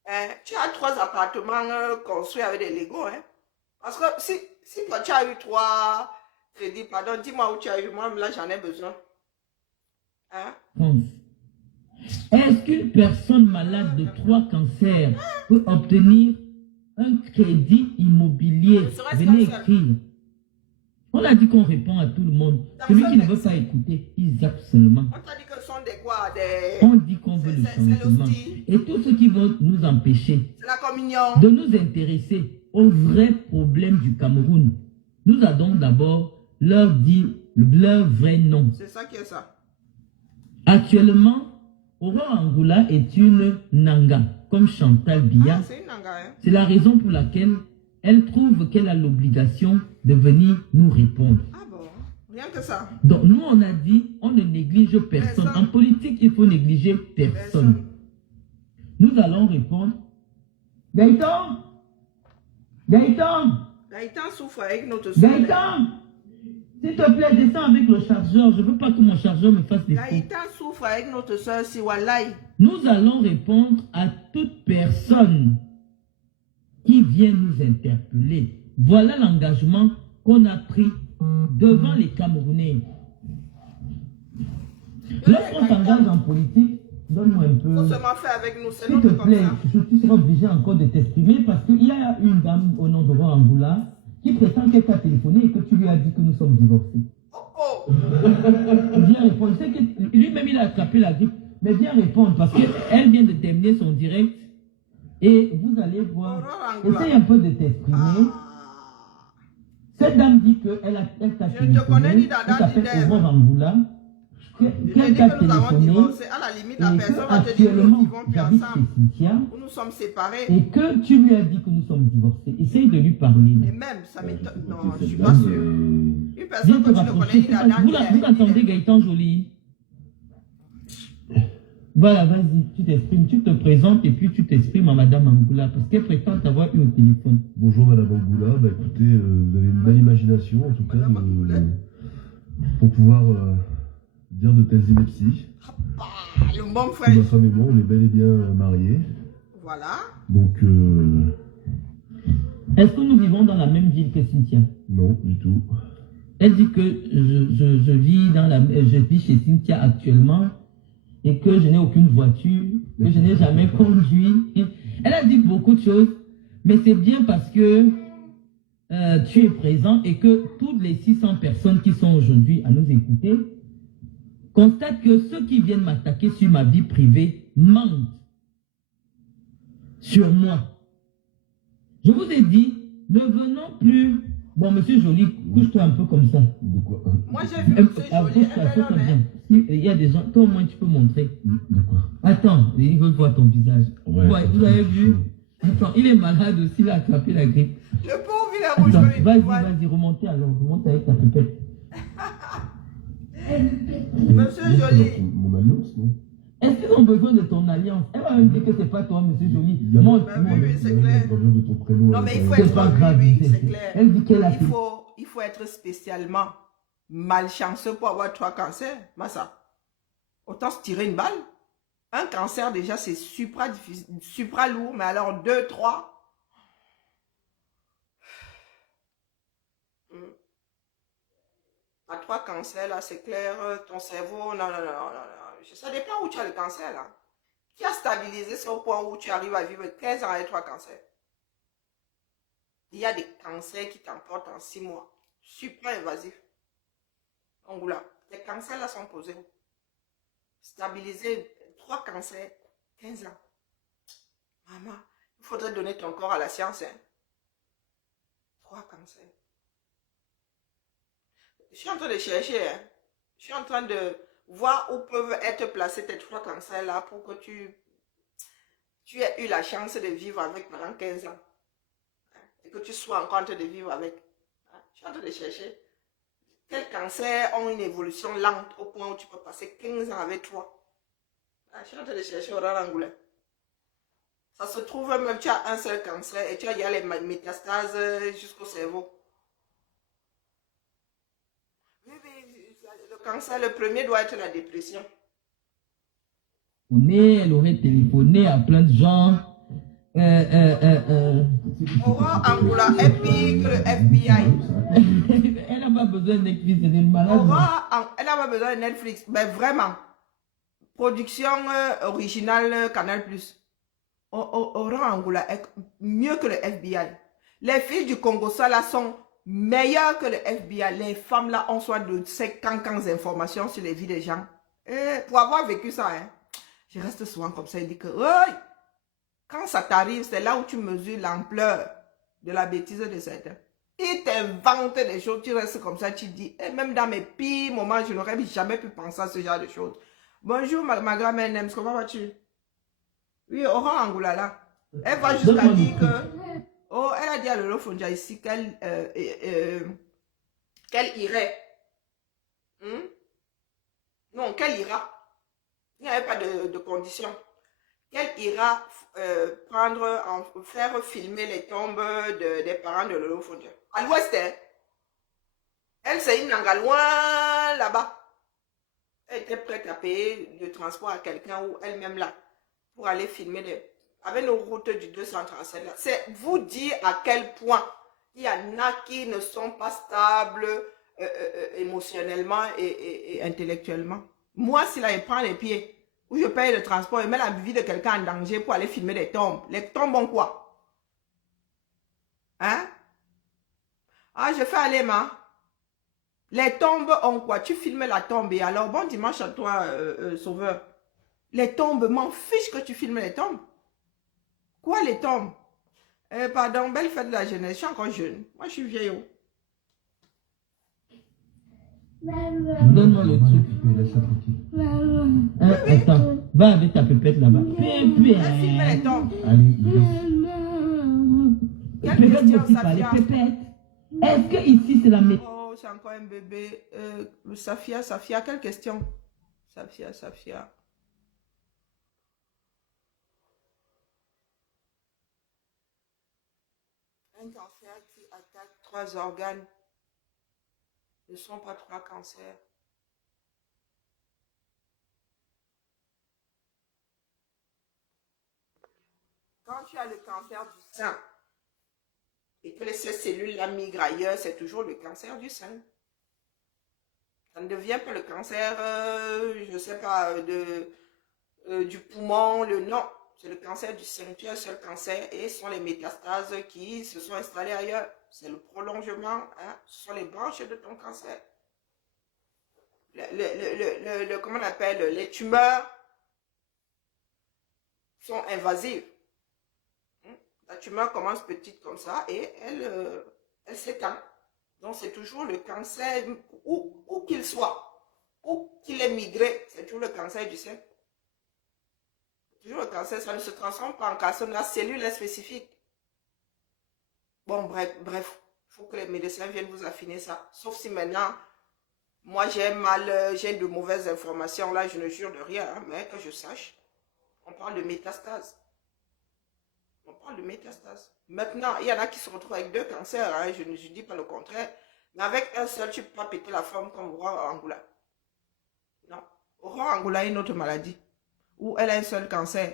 Hein? Tu as 3 appartements construits avec des Legos, hein. Parce que si toi tu as eu 3 crédits, pardon, dis-moi où tu as eu, moi là j'en ai besoin. Hein? Est-ce qu'une personne malade de 3 cancers peut obtenir un crédit immobilier? Venez écrire. On a dit qu'on répond à tout le monde. Celui qui ne veut pas écouter, il zappe seulement. On t'a dit que ce sont des quoi? On dit qu'on veut le changement. Et tous ceux qui veulent nous empêcher la communion de nous intéresser aux vrais problèmes du Cameroun, nous allons d'abord leur dire leur vrai nom. C'est ça qui est ça. Actuellement, Aurore Angoula est une Nanga, comme Chantal Biya. Ah, c'est une Nanga, hein? C'est la raison pour laquelle elle trouve qu'elle a l'obligation de venir nous répondre. Ah bon, rien que ça. Donc nous on a dit, on ne néglige personne. En politique, il faut négliger personne. Nous allons répondre. Gaëtan souffre avec notre soeur. Gaëtan, s'il te plaît, descends avec le chargeur. Je ne veux pas que mon chargeur me fasse des fautes. Gaëtan souffre avec notre soeur Siwalai. Nous allons répondre à toute personne qui vient nous interpeller. Voilà l'engagement qu'on a pris devant les Camerounais. Lorsqu'on s'engage en politique, donne-moi un peu. Il faut seulement faire avec nous, c'est s'il te notre plaît, comme tu seras obligé encore de t'exprimer parce qu'il y a une dame au nom de Roi Angoula qui prétend qu'elle t'a téléphoné et que tu lui as dit que nous sommes divorcés. Oh. Viens répondre. Je sais que lui-même il a attrapé la grippe, mais viens répondre parce qu'elle vient de terminer son direct. Et vous allez voir, essaye un peu de t'exprimer. Cette dame dit qu'elle t'a téléphoné, elle s'appelle Aurore Angoula, qu'elle t'a téléphoné, et qu'actuellement, j'habite chez Cynthia, nous sommes séparés. et que tu lui as dit que nous sommes divorcés. Essaye de lui parler. Et même, ça m'étonne. Non, je ne suis pas sûr. Une personne que tu ne connais ni la dame. Vous entendez Gaëtan Joly? Voilà, vas-y, tu t'exprimes, tu te présentes et puis tu t'exprimes à Madame Angoula parce qu'elle prétend t'avoir eu au téléphone. Bonjour Madame Angoula, bah, écoutez, vous avez une belle imagination en tout cas pour pouvoir dire de telles inepties. Le bon frère. Ma femme et moi, on est bel et bien mariés. Voilà. Donc, est-ce que nous vivons dans la même ville que Cynthia? Non, du tout. Elle dit que je vis chez Cynthia actuellement. Et que je n'ai aucune voiture, que je n'ai jamais conduit. Elle a dit beaucoup de choses, mais c'est bien parce que tu es présent et que toutes les 600 personnes qui sont aujourd'hui à nous écouter constatent que ceux qui viennent m'attaquer sur ma vie privée mentent sur moi. Je vous ai dit, ne venons plus. Bon, monsieur Joly, couche-toi un peu comme ça. De quoi? Moi, j'ai vu monsieur Joly, un bel homme, hein. Il y a des gens, toi au moins tu peux montrer. De quoi? Attends, il veut voir ton visage. Ouais, Vous avez vu? Attends, il est malade aussi, il a attrapé la grippe. Le pauvre, il est rouge Attends, comme une poêle. vas-y, remontez alors, remonte avec ta pépette. Monsieur Joly. Mon alliance, non? Est-ce qu'ils ont besoin de ton alliance? Elle va même dire que c'est pas toi, monsieur Joly. Il y a Montre, Bah oui, c'est clair. de ton prénom. Non, mais il faut C'est être pas grave. oui, c'est clair. Elle dit qu'elle a Il faut être spécialement malchanceux pour avoir 3 cancers. Massa. Autant se tirer une balle. Un cancer, déjà, c'est supra difficile, supra lourd, mais alors 2, 3. À 3 cancers, là, c'est clair, ton cerveau, non. Ça dépend où tu as le cancer, là. Qui a stabilisé ça au point où tu arrives à vivre 15 ans avec 3 cancers? Il y a des cancers qui t'emportent en 6 mois. Supra-invasifs. Donc là, les cancers là sont posés. Stabiliser 3 cancers, 15 ans. Maman, il faudrait donner ton corps à la science. Hein. 3 cancers. Je suis en train de chercher. Hein. Je suis en train de voir où peuvent être placés tes 3 cancers là pour que tu aies eu la chance de vivre avec pendant 15 ans. Et que tu sois encore en train de vivre avec. Je suis en train de chercher. Quels cancers ont une évolution lente au point où tu peux passer 15 ans avec toi? Je suis en train de chercher au Angoulême. Ça se trouve même, tu as un seul cancer et tu as les métastases jusqu'au cerveau. Oui, le cancer, le premier doit être la dépression. Elle aurait téléphoné à plein de gens. Aura Angoula est pire que le FBI. Elle n'a pas besoin de Netflix, elle est malade. Elle n'a pas besoin de Netflix, mais vraiment. Production originale Canal+. Aura Angoula est mieux que le FBI. Les filles du Congo, ça là, sont meilleures que le FBI. Les femmes là, ont soit de ces cancans informations sur les vies des gens. Et pour avoir vécu ça, hein, je reste souvent comme ça et dis que, oui, quand ça t'arrive, c'est là où tu mesures l'ampleur de la bêtise de certains. Ils t'inventent des choses, tu restes comme ça, tu dis, et même dans mes pires moments, je n'aurais jamais pu penser à ce genre de choses. Bonjour, ma grand-mère Nems, comment vas-tu? Oui, Aura Angoula là. Elle va jusqu'à dire que, oh, elle a dit à Lolo Fonja ici qu'elle irait. Non, qu'elle ira. Il n'y avait pas de condition. Qu'elle ira faire filmer les tombes des parents de Lolo Fonja. À l'ouest, hein. Elle, c'est une langue loin là-bas. Elle était prête à payer le transport à quelqu'un ou elle-même là pour aller filmer avec nos routes du 237 là. C'est vous dire à quel point il y en a qui ne sont pas stables émotionnellement et intellectuellement. Moi, si là, je prends les pieds, où je paye le transport et mets la vie de quelqu'un en danger pour aller filmer des tombes. Les tombes ont quoi? Hein? Ah, je fais aller, ma. Les tombes ont quoi? Tu filmes la tombe et alors, bon dimanche à toi, sauveur. Les tombes, m'en fiche que tu filmes les tombes. Quoi, les tombes? Pardon, belle fête de la jeunesse. Je suis encore jeune. Moi, je suis vieille. Donne-moi le truc. Attends, va avec ta pépette là-bas. Elle filme les tombes. Quelle question, Safia? Est-ce que ici c'est la méthode? Oh, c'est encore un bébé. Safia, quelle question? Safia. Un cancer qui attaque 3 organes. Ne sont pas 3 cancers. Quand tu as le cancer du sein et que ces cellules-là migrent ailleurs, c'est toujours le cancer du sein. Ça ne devient pas le cancer, je ne sais pas, du poumon, non. C'est le cancer du sein. Tu as un seul cancer et ce sont les métastases qui se sont installées ailleurs. C'est le prolongement, hein? Ce sont les branches de ton cancer. Comment on appelle, les tumeurs sont invasives. La tumeur commence petite comme ça et elle s'éteint. Donc, c'est toujours le cancer, où qu'il soit, où qu'il ait migré, c'est toujours le cancer du sein. Toujours le cancer, ça ne se transforme pas en cancer, la cellule est spécifique. Bon, bref, il faut que les médecins viennent vous affiner ça. Sauf si maintenant, moi j'ai mal, j'ai de mauvaises informations, là je ne jure de rien, hein, mais que je sache, on parle de métastase. On parle de métastase. Maintenant, il y en a qui se retrouvent avec 2 cancers, hein, je ne dis pas le contraire, mais avec un seul, tu ne peux pas péter la forme comme Aurore Angoula. Non, Aurore Angoula est une autre maladie, où elle a un seul cancer,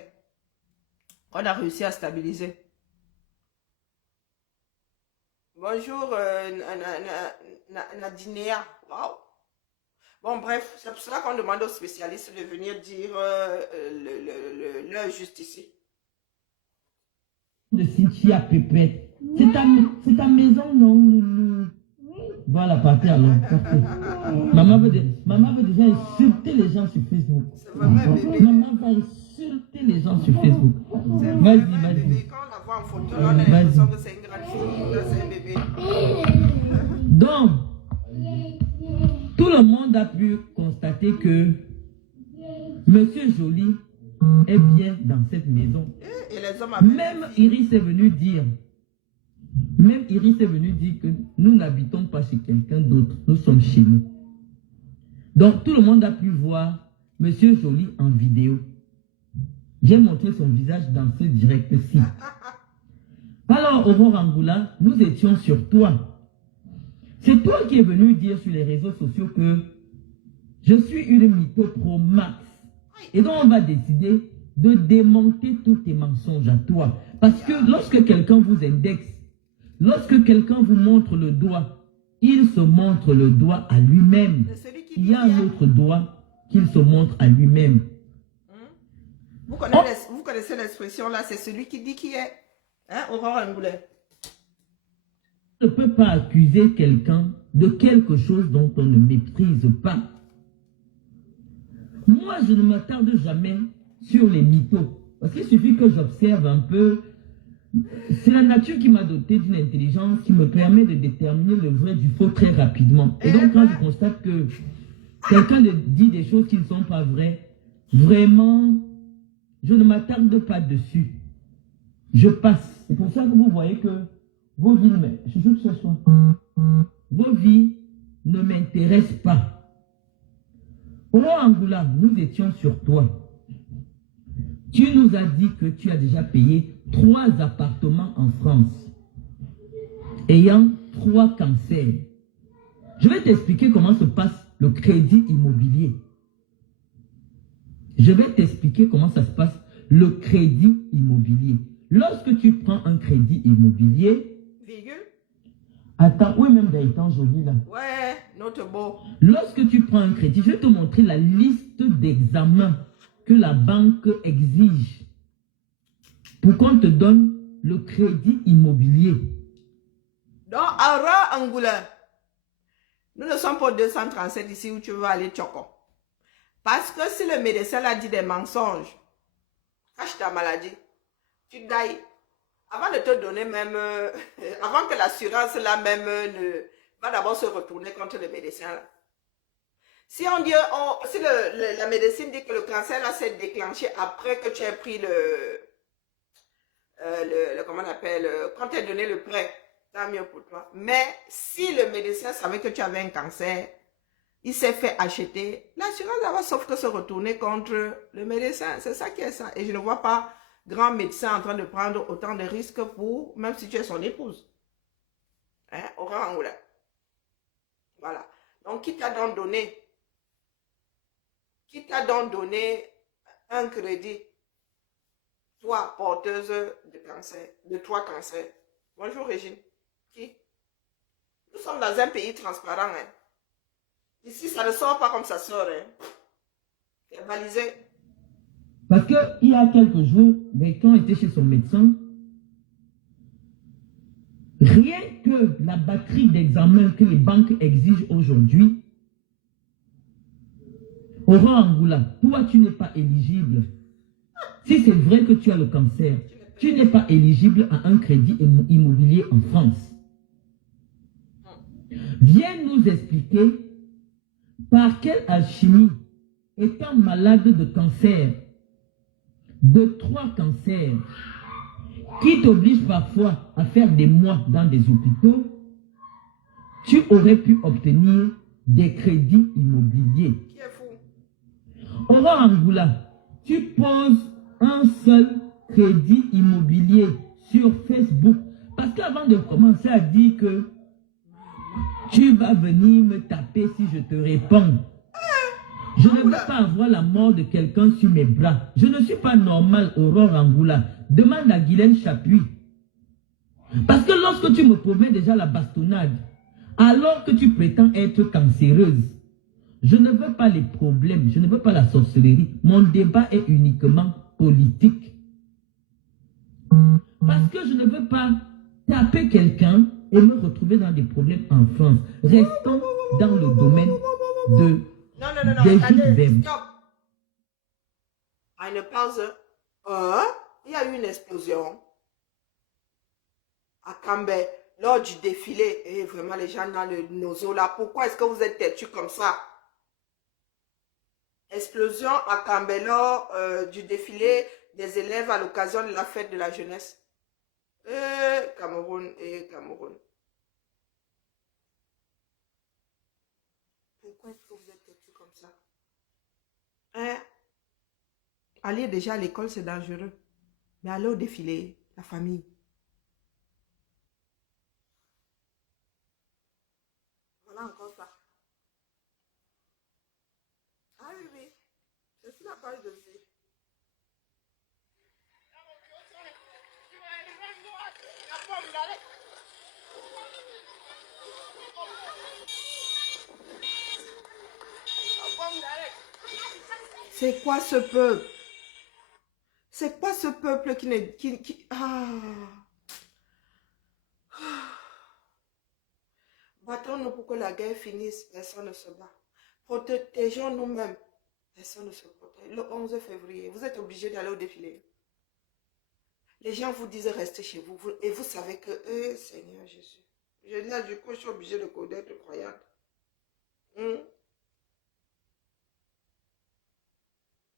qu'on a réussi à stabiliser. Bonjour Nadinéa. Waouh. Bon, bref, c'est pour cela qu'on demande aux spécialistes de venir dire leur juste ici. De Cynthia Pépette. C'est ta maison, non? Voilà, partez alors. Maman veut déjà insulter les gens sur Facebook. C'est vraiment un bébé. Maman va insulter les gens sur Facebook. Vas-y. Quand on la voit en photo, on a l'impression que c'est une grande fille, que c'est un bébé. Donc, tout le monde a pu constater que Monsieur Joly est bien dans cette maison. Et les hommes Même Iris est venu dire que nous n'habitons pas chez quelqu'un d'autre, nous sommes chez nous. Donc tout le monde a pu voir Monsieur Joly en vidéo. J'ai montré son visage dans ce direct-ci. Alors Aurore Angoula, nous étions sur toi. C'est toi qui es venu dire sur les réseaux sociaux que je suis une mytho pro max. Et donc on va décider de démonter tous tes mensonges à toi. Parce que lorsque quelqu'un vous indexe, lorsque quelqu'un vous montre le doigt, il se montre le doigt à lui-même. Il y a un autre doigt qu'il se montre à lui-même. Vous connaissez l'expression là, c'est celui qui dit qui est. Hein, Aurore Angoula. On ne peut pas accuser quelqu'un de quelque chose dont on ne maîtrise pas. Moi, je ne m'attarde jamais sur les mythos. Parce qu'il suffit que j'observe un peu. C'est la nature qui m'a doté d'une intelligence qui me permet de déterminer le vrai du faux très rapidement. Et donc, quand je constate que quelqu'un dit des choses qui ne sont pas vraies, vraiment, je ne m'attarde pas dessus. Je passe. C'est pour ça que vous voyez que vos vies ne m'intéressent pas. Aurore Angoula, nous étions sur toi. Tu nous as dit que tu as déjà payé 3 appartements en France, ayant 3 cancers. Je vais t'expliquer comment se passe le crédit immobilier. Je vais t'expliquer comment ça se passe le crédit immobilier. Lorsque tu prends un crédit immobilier, attends, où est même Gaëtan Joly là? Ouais, notre beau. Lorsque tu prends un crédit, je vais te montrer la liste d'examens que la banque exige pour qu'on te donne le crédit immobilier. Donc, Aurore Angoula, nous ne sommes pas 237 ici où tu veux aller Tchoko. Parce que si le médecin a dit des mensonges, cache ta maladie, tu dailles. Avant de te donner même, avant que l'assurance là même va d'abord se retourner contre le médecin là. Si on dit, si la médecine dit que le cancer là s'est déclenché après que tu aies pris comment on appelle, quand tu as donné le prêt, tant mieux pour toi. Mais si le médecin savait que tu avais un cancer, il s'est fait acheter, l'assurance là va sauf que se retourner contre le médecin. C'est ça qui est ça. Et je ne vois pas grand médecin en train de prendre autant de risques pour, même si tu es son épouse. Hein, Aurore Angoula. Voilà. Donc, qui t'a donc donné un crédit, toi, porteuse de cancer, de 3 cancers. Bonjour, Régine. Qui? Nous sommes dans un pays transparent. Hein. Ici, ça ne sort pas comme ça sort. Hein. C'est balisé. Parce qu'il y a quelques jours, Gaëtan était chez son médecin. Rien que la batterie d'examen que les banques exigent aujourd'hui, Aurore Angoula, toi tu n'es pas éligible. Si c'est vrai que tu as le cancer, tu n'es pas éligible à un crédit immobilier en France. Viens nous expliquer par quelle alchimie, étant malade de cancer, de 3 cancers, qui t'oblige parfois à faire des mois dans des hôpitaux, tu aurais pu obtenir des crédits immobiliers. Qui est fou? Aurore Angoula, tu poses un seul crédit immobilier sur Facebook. Parce qu'avant de commencer à dire que tu vas venir me taper si je te réponds, je ne veux pas avoir la mort de quelqu'un sur mes bras. Je ne suis pas normal, Aurore Angoula. Demande à Guylaine Chapuis. Parce que lorsque tu me promets déjà la bastonnade, alors que tu prétends être cancéreuse, je ne veux pas les problèmes, je ne veux pas la sorcellerie. Mon débat est uniquement politique. Parce que je ne veux pas taper quelqu'un et me retrouver dans des problèmes en France. Restons dans le domaine de... Non, attendez, stop. À une pause, il y a eu une explosion à Cambé lors du défilé. Et vraiment, les gens dans le nozo là, pourquoi est-ce que vous êtes têtus comme ça? Explosion à Cambé lors du défilé des élèves à l'occasion de la fête de la jeunesse. Cameroun. Pourquoi est-ce que vous êtes têtus comme ça? Aller déjà à l'école, c'est dangereux. Mais aller au défilé, la famille. Voilà encore ça. Ah oui. C'est sur la page de vie. C'est quoi ce peuple? C'est quoi ce peuple qui ne... Battons-nous pour que la guerre finisse. Personne ne se bat. Protégeons nous-mêmes. Personne ne se protège. Le 11 février, vous êtes obligés d'aller au défilé. Les gens vous disent restez chez vous. Et vous savez que, Seigneur Jésus. Là, du coup, je suis obligé de connaître croyante.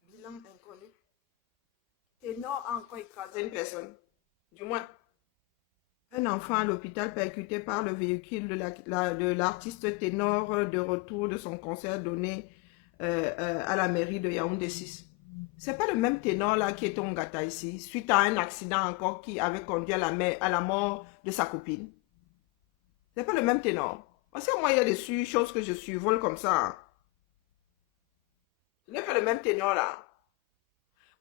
Bilan inconnu. Ténor a encore écrasé une personne. Du moins, un enfant à l'hôpital percuté par le véhicule de l'artiste Ténor de retour de son concert donné à la mairie de Yaoundé 6. C'est pas le même Ténor là qui est au Ngata ici, suite à un accident encore qui avait conduit à la mort de sa copine. C'est pas le même Ténor. Parce que moi, il y a des choses que je survole comme ça. Ce n'est pas le même Ténor là.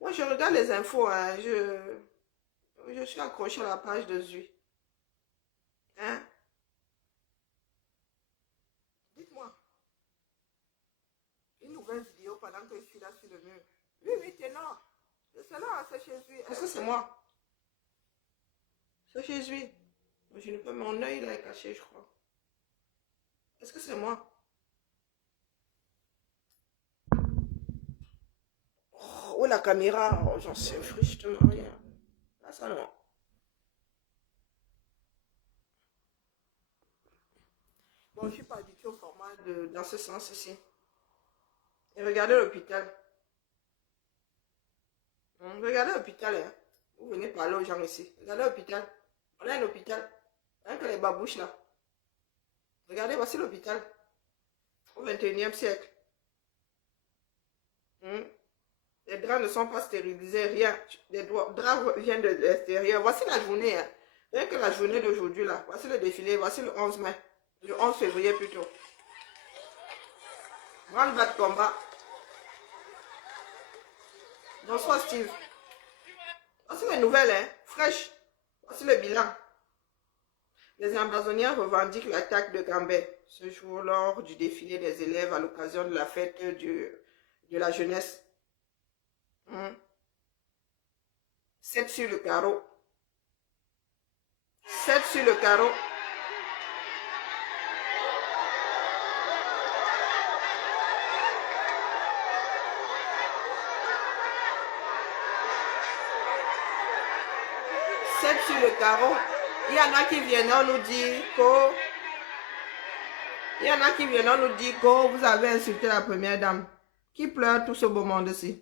Moi, je regarde les infos, hein, je suis accroché à la page de Zui. Hein? Dites-moi. Une nouvelle vidéo pendant que je suis là sur le mur. Oui, Ténor. C'est là, c'est chez Zui. Est-ce que c'est moi? C'est chez Zui. Je ne peux, mon œil là est caché, je crois. Est-ce que c'est moi? Où est la caméra? Oh, j'en sais justement rien. Là, ça non. Bon, je ne suis pas habituée au format dans ce sens-ci. Et regardez l'hôpital. Regardez l'hôpital. Hein. Vous venez parler aux gens ici. Regardez l'hôpital. On a un hôpital. Rien que les babouches là. Regardez, voici l'hôpital. Au 21e siècle. Les draps ne sont pas stérilisés, rien. Les draps viennent de l'extérieur. Voici la journée. Hein. Rien que la journée d'aujourd'hui là. Voici le défilé. Voici le 11 mai. Le 11 février plutôt. Grande batte de combat. Bonsoir Steve. Voici les nouvelles, hein, fraîches. Voici le bilan. Les ambazoniens revendiquent l'attaque de Gambé ce jour lors du défilé des élèves à l'occasion de la fête de la jeunesse. 7 sur le carreau. 7 sur le carreau. 7 sur le carreau. Il y en a qui viennent nous dire que... Il y en a qui viennent nous dire que vous avez insulté la première dame. Qui pleure tout ce beau monde-ci?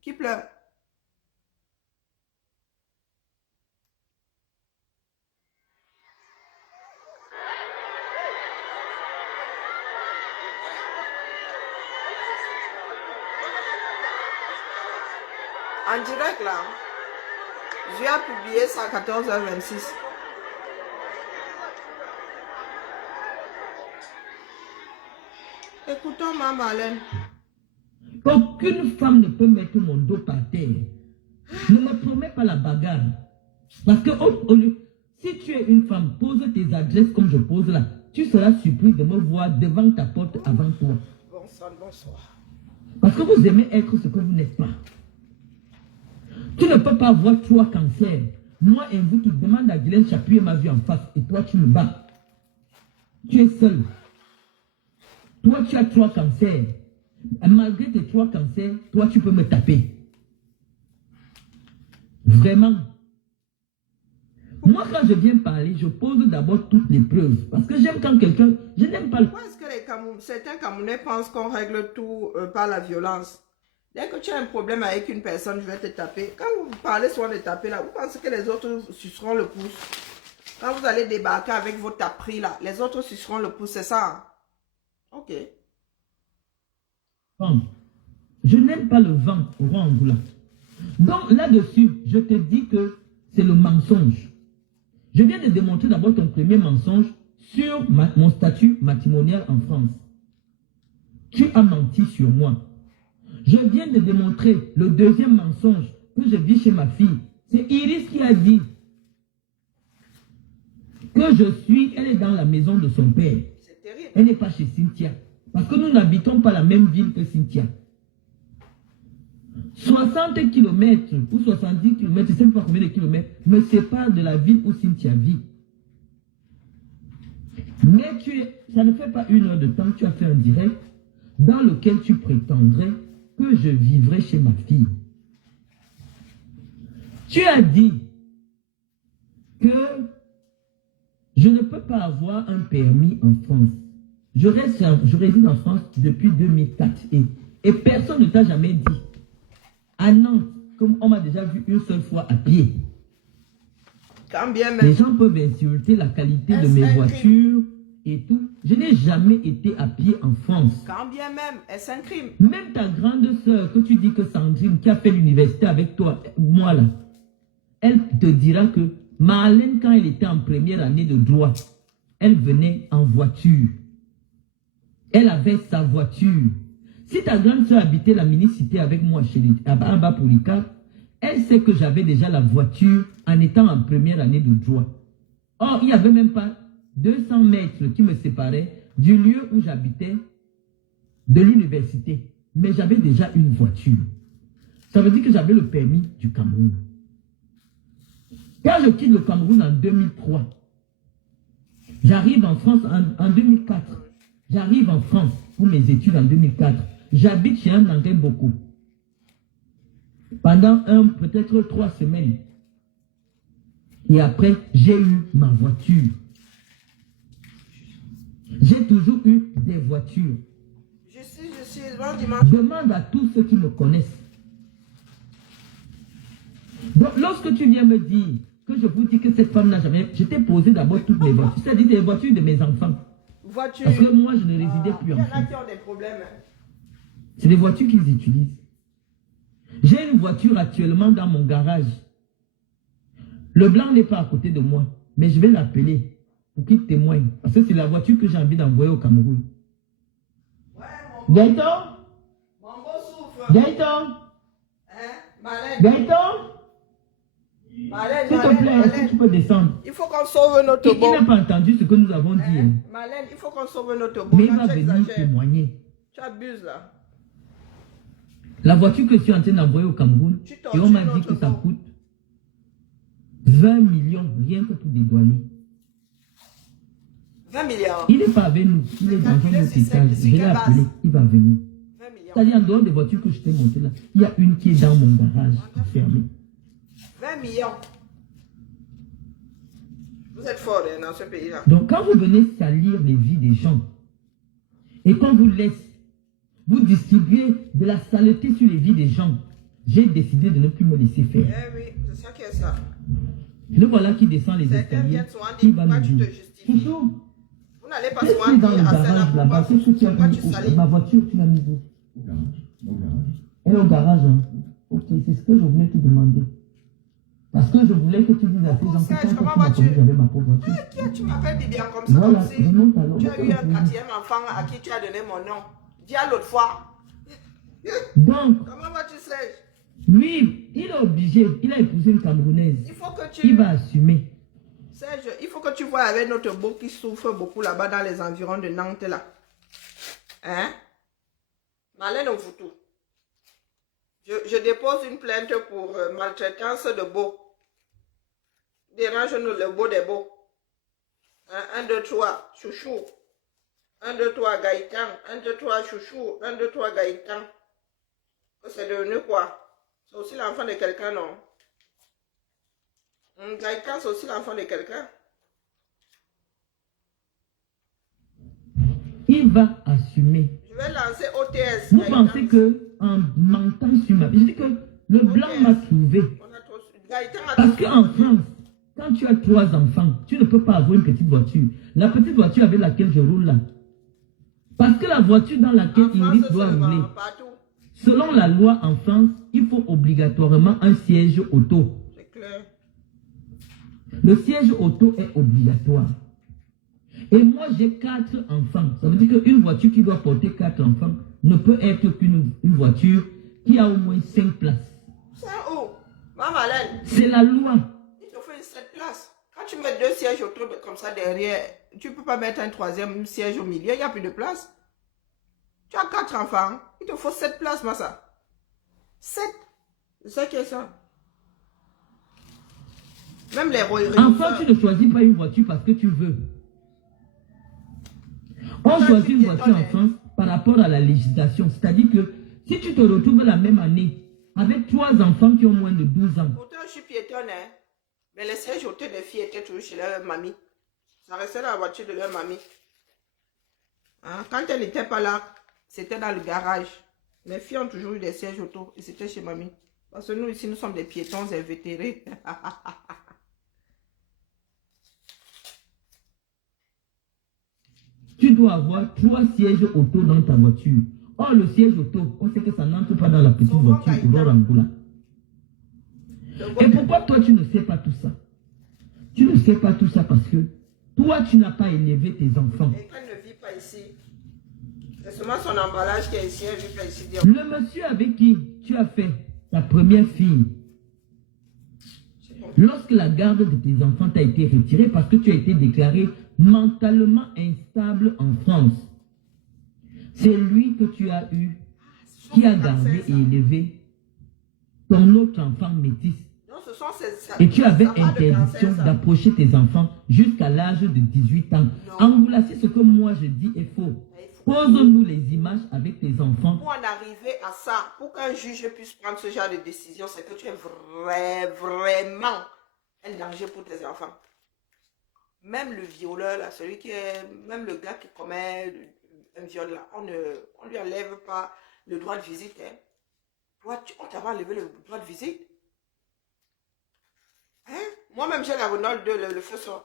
Qui pleure? En direct là, je vais publier ça à 14h26. Écoutons ma Marlène. Aucune femme ne peut mettre mon dos par terre. Ne me promets pas la bagarre. Parce que si tu es une femme, pose tes adresses comme je pose là. Tu seras surpris de me voir devant ta porte avant toi. Bonsoir, bonsoir. Parce que vous aimez être ce que vous n'êtes pas. Tu ne peux pas avoir 3 cancers. Moi et vous, tu demandes à Guylaine Chapuis ma vie en face. Et toi, tu me bats. Tu es seul. Toi, tu as 3 cancers. Et malgré tes 3 cancers, toi, tu peux me taper. Vraiment. Moi, quand je viens parler, je pose d'abord toutes les preuves. Parce que j'aime quand quelqu'un... Je n'aime pas... Pourquoi est-ce que certains Camerounais pensent qu'on règle tout par la violence? Dès que tu as un problème avec une personne, je vais te taper. Quand vous parlez souvent de taper là, vous pensez que les autres suceront le pouce? Quand vous allez débarquer avec vos taperies là, les autres suceront le pouce, c'est ça? Ok. Bon, je n'aime pas le vent au Angoula. Donc là-dessus, je te dis que c'est le mensonge. Je viens de démontrer d'abord ton premier mensonge sur mon statut matrimonial en France. Tu as menti sur moi. Je viens de démontrer le deuxième mensonge que je vis chez ma fille. C'est Iris qui a dit que elle est dans la maison de son père. C'est terrible. Elle n'est pas chez Cynthia. Parce que nous n'habitons pas la même ville que Cynthia. 60 km ou 70 km, je ne sais pas combien de kilomètres, me séparent de la ville où Cynthia vit. Mais ça ne fait pas 1 heure de temps que tu as fait un direct dans lequel tu prétendrais que je vivrai chez ma fille. Tu as dit que je ne peux pas avoir un permis en France. Je réside en France depuis 2004 et personne ne t'a jamais dit. À Nantes, comme on m'a déjà vu une seule fois à pied. Quand bien même. Les gens peuvent insulter la qualité de mes voitures et tout. Je n'ai jamais été à pied en France. Quand bien même, est-ce un crime? Même ta grande sœur, que tu dis que Sandrine, qui a fait l'université avec toi, moi là, elle te dira que Marlène, quand elle était en première année de droit, elle venait en voiture. Elle avait sa voiture. Si ta grande soeur habitait la mini-cité avec moi en bas pour l'ICA, elle sait que j'avais déjà la voiture en étant en première année de droit. Or, il n'y avait même pas 200 mètres qui me séparaient du lieu où j'habitais de l'université. Mais j'avais déjà une voiture. Ça veut dire que j'avais le permis du Cameroun. Quand je quitte le Cameroun en 2003, j'arrive en France en 2004. J'arrive en France pour mes études en 2004. J'habite chez un Anglais beaucoup. Pendant peut-être 3 semaines. Et après, j'ai eu ma voiture. J'ai toujours eu des voitures. Je suis, bon dimanche. Demande à tous ceux qui me connaissent. Donc, lorsque tu viens me dire que je vous dis que cette femme n'a jamais... Je t'ai posé d'abord toutes les voitures. C'est-à-dire les voitures de mes enfants. Voiture. Parce que moi, je ne résidais plus en France. Il y en a qui ont des problèmes. C'est les voitures qu'ils utilisent. J'ai une voiture actuellement dans mon garage. Le blanc n'est pas à côté de moi, mais je vais l'appeler pour qu'il témoigne. Parce que c'est la voiture que j'ai envie d'envoyer au Cameroun. Ouais, Gaëtan? mon beau souffle. Gaëtan? Hein? Marlène. Gaëtan? Marlène, S'il te plaît, est-ce que tu peux descendre? Il faut qu'on sauve notre Il beau. n'a pas entendu ce que nous avons dit. Hein. Marlène, il faut qu'on sauve notre beau. Mais il Là, va tu venir exagères. témoigner. Tu abuses là. La voiture que je suis en train d'envoyer au Cameroun, Tu et on m'a dit tortures que ça notre coûte 20 millions rien que pour dédouaner. 20 milliards. Il n'est pas avec nous, il est dans un autre étage. Je l'ai appelé, il va venir. 20 milliards. C'est-à-dire en dehors des voitures que je t'ai montées là, il y a une qui est dans mon garage, fermée. 20 millions. Vous êtes fort hein, dans ce pays-là. Donc, quand vous venez salir les vies des gens, et qu'on vous laisse, vous distribuer de la saleté sur les vies des gens, j'ai décidé de ne plus me laisser faire. Eh oui, c'est ça qui est ça. Le voilà qui descend les Certains escaliers, viennent souvent qui dire va pourquoi me tu te dire, justifies. Chouchou, Vous n'allez pas qu'est-ce souvent qui est dans le dire à garage celle-là là-bas? Qu'est-ce que tu as pourquoi tu mis? salis. Ma voiture, tu l'as mise où? Au garage. Au garage. Elle est au garage. Hein? Ok, c'est ce que je voulais te demander. Parce que je voulais que tu dises à tes gens que Serge, quand comment tu m'as vas-tu? connu, j'avais ma propre voiture. Tu m'appelles Bibian comme ça, Voilà, comme si remonte alors. tu as eu un quatrième enfant à qui tu as donné mon nom. Dis à l'autre fois. Donc, Comment vas-tu, Serge? lui, il est obligé, il a épousé une Camerounaise. Il faut que Il tu... va assumer. Serge, il faut que tu vois avec notre beau qui souffre beaucoup là-bas dans les environs de Nantes là. Hein? Malène au foutu. Je dépose une plainte pour maltraitance de beau. Dérange-nous le beau des beaux. 1, 2, 3, chouchou. 1, 2, 3, Gaëtan. 1, 2, 3, chouchou. 1, 2, 3, Gaëtan. C'est devenu quoi? C'est aussi l'enfant de quelqu'un, non? Gaëtan, c'est aussi l'enfant de quelqu'un. Il va assumer. Je vais lancer OTS. Vous Gaëtan. pensez que en mentant sur ma... Je dis que le blanc m'a trouvé. On a trop... Gaëtan a Parce trop- qu'en France, quand tu as 3 enfants, tu ne peux pas avoir une petite voiture. La petite voiture avec laquelle je roule là. Parce que la voiture dans laquelle En Iris France doit seulement, rouler, partout. selon la loi en France, il faut obligatoirement un siège auto. C'est clair. Le siège auto est obligatoire. Et moi, j'ai 4 enfants. Ça veut dire qu'une voiture qui doit porter 4 enfants ne peut être qu'une voiture qui a au moins 5 places. C'est où? Maman Malène, C'est la loi. il te faut une 7 places. Quand tu mets 2 sièges autour de, comme ça derrière, tu ne peux pas mettre un 3e siège au milieu, il n'y a plus de place. Tu as 4 enfants, il te faut 7 places, Massa. 7. C'est ça qui est ça. Même les Enfant, tu ne choisis pas une voiture parce que tu veux. On choisit une voiture en France par rapport à la législation. C'est-à-dire que si tu te retrouves la même année avec 3 enfants qui ont moins de 12 ans, Pourtant, je suis piétonne, hein. Mais les sièges autour des filles étaient toujours chez leur mamie. Ça restait dans la voiture de leur mamie. Hein? Quand elle n'était pas là, c'était dans le garage. Les filles ont toujours eu des sièges auto et c'était chez mamie. Parce que nous, ici, nous sommes des piétons invétérés. tu dois avoir 3 sièges auto dans ta voiture. Or, le siège auto, on sait que ça n'entre pas dans la petite voiture Aurora Angoula. Et pourquoi toi, tu ne sais pas tout ça? Tu ne sais pas tout ça parce que toi, tu n'as pas élevé tes enfants. Et quand elle ne vit pas ici, c'est seulement son emballage qui est ici, elle ne vit pas ici. Le monsieur avec qui tu as fait ta première fille, lorsque la garde de tes enfants t'a été retirée parce que tu as été déclaré mentalement instable en France, c'est lui que tu as eu, qui a gardé et élevé ton autre enfant métis. Non, ce sont Et tu avais ça va de interdiction cancer, ça. d'approcher tes enfants jusqu'à l'âge de 18 ans. Angoula, si ce que moi je dis est faux, Mais il faut- pose-nous les images avec tes enfants. Pour en arriver à ça, pour qu'un juge puisse prendre ce genre de décision, c'est que tu es vraiment un danger pour tes enfants. Même le violeur, là, celui qui est, même le gars qui commet un viol, là, on lui enlève pas le droit de visite. Hein. Toi, on t'avait enlevé le droit de visite. Hein? Moi-même, j'ai la Renault 2, le feu sort.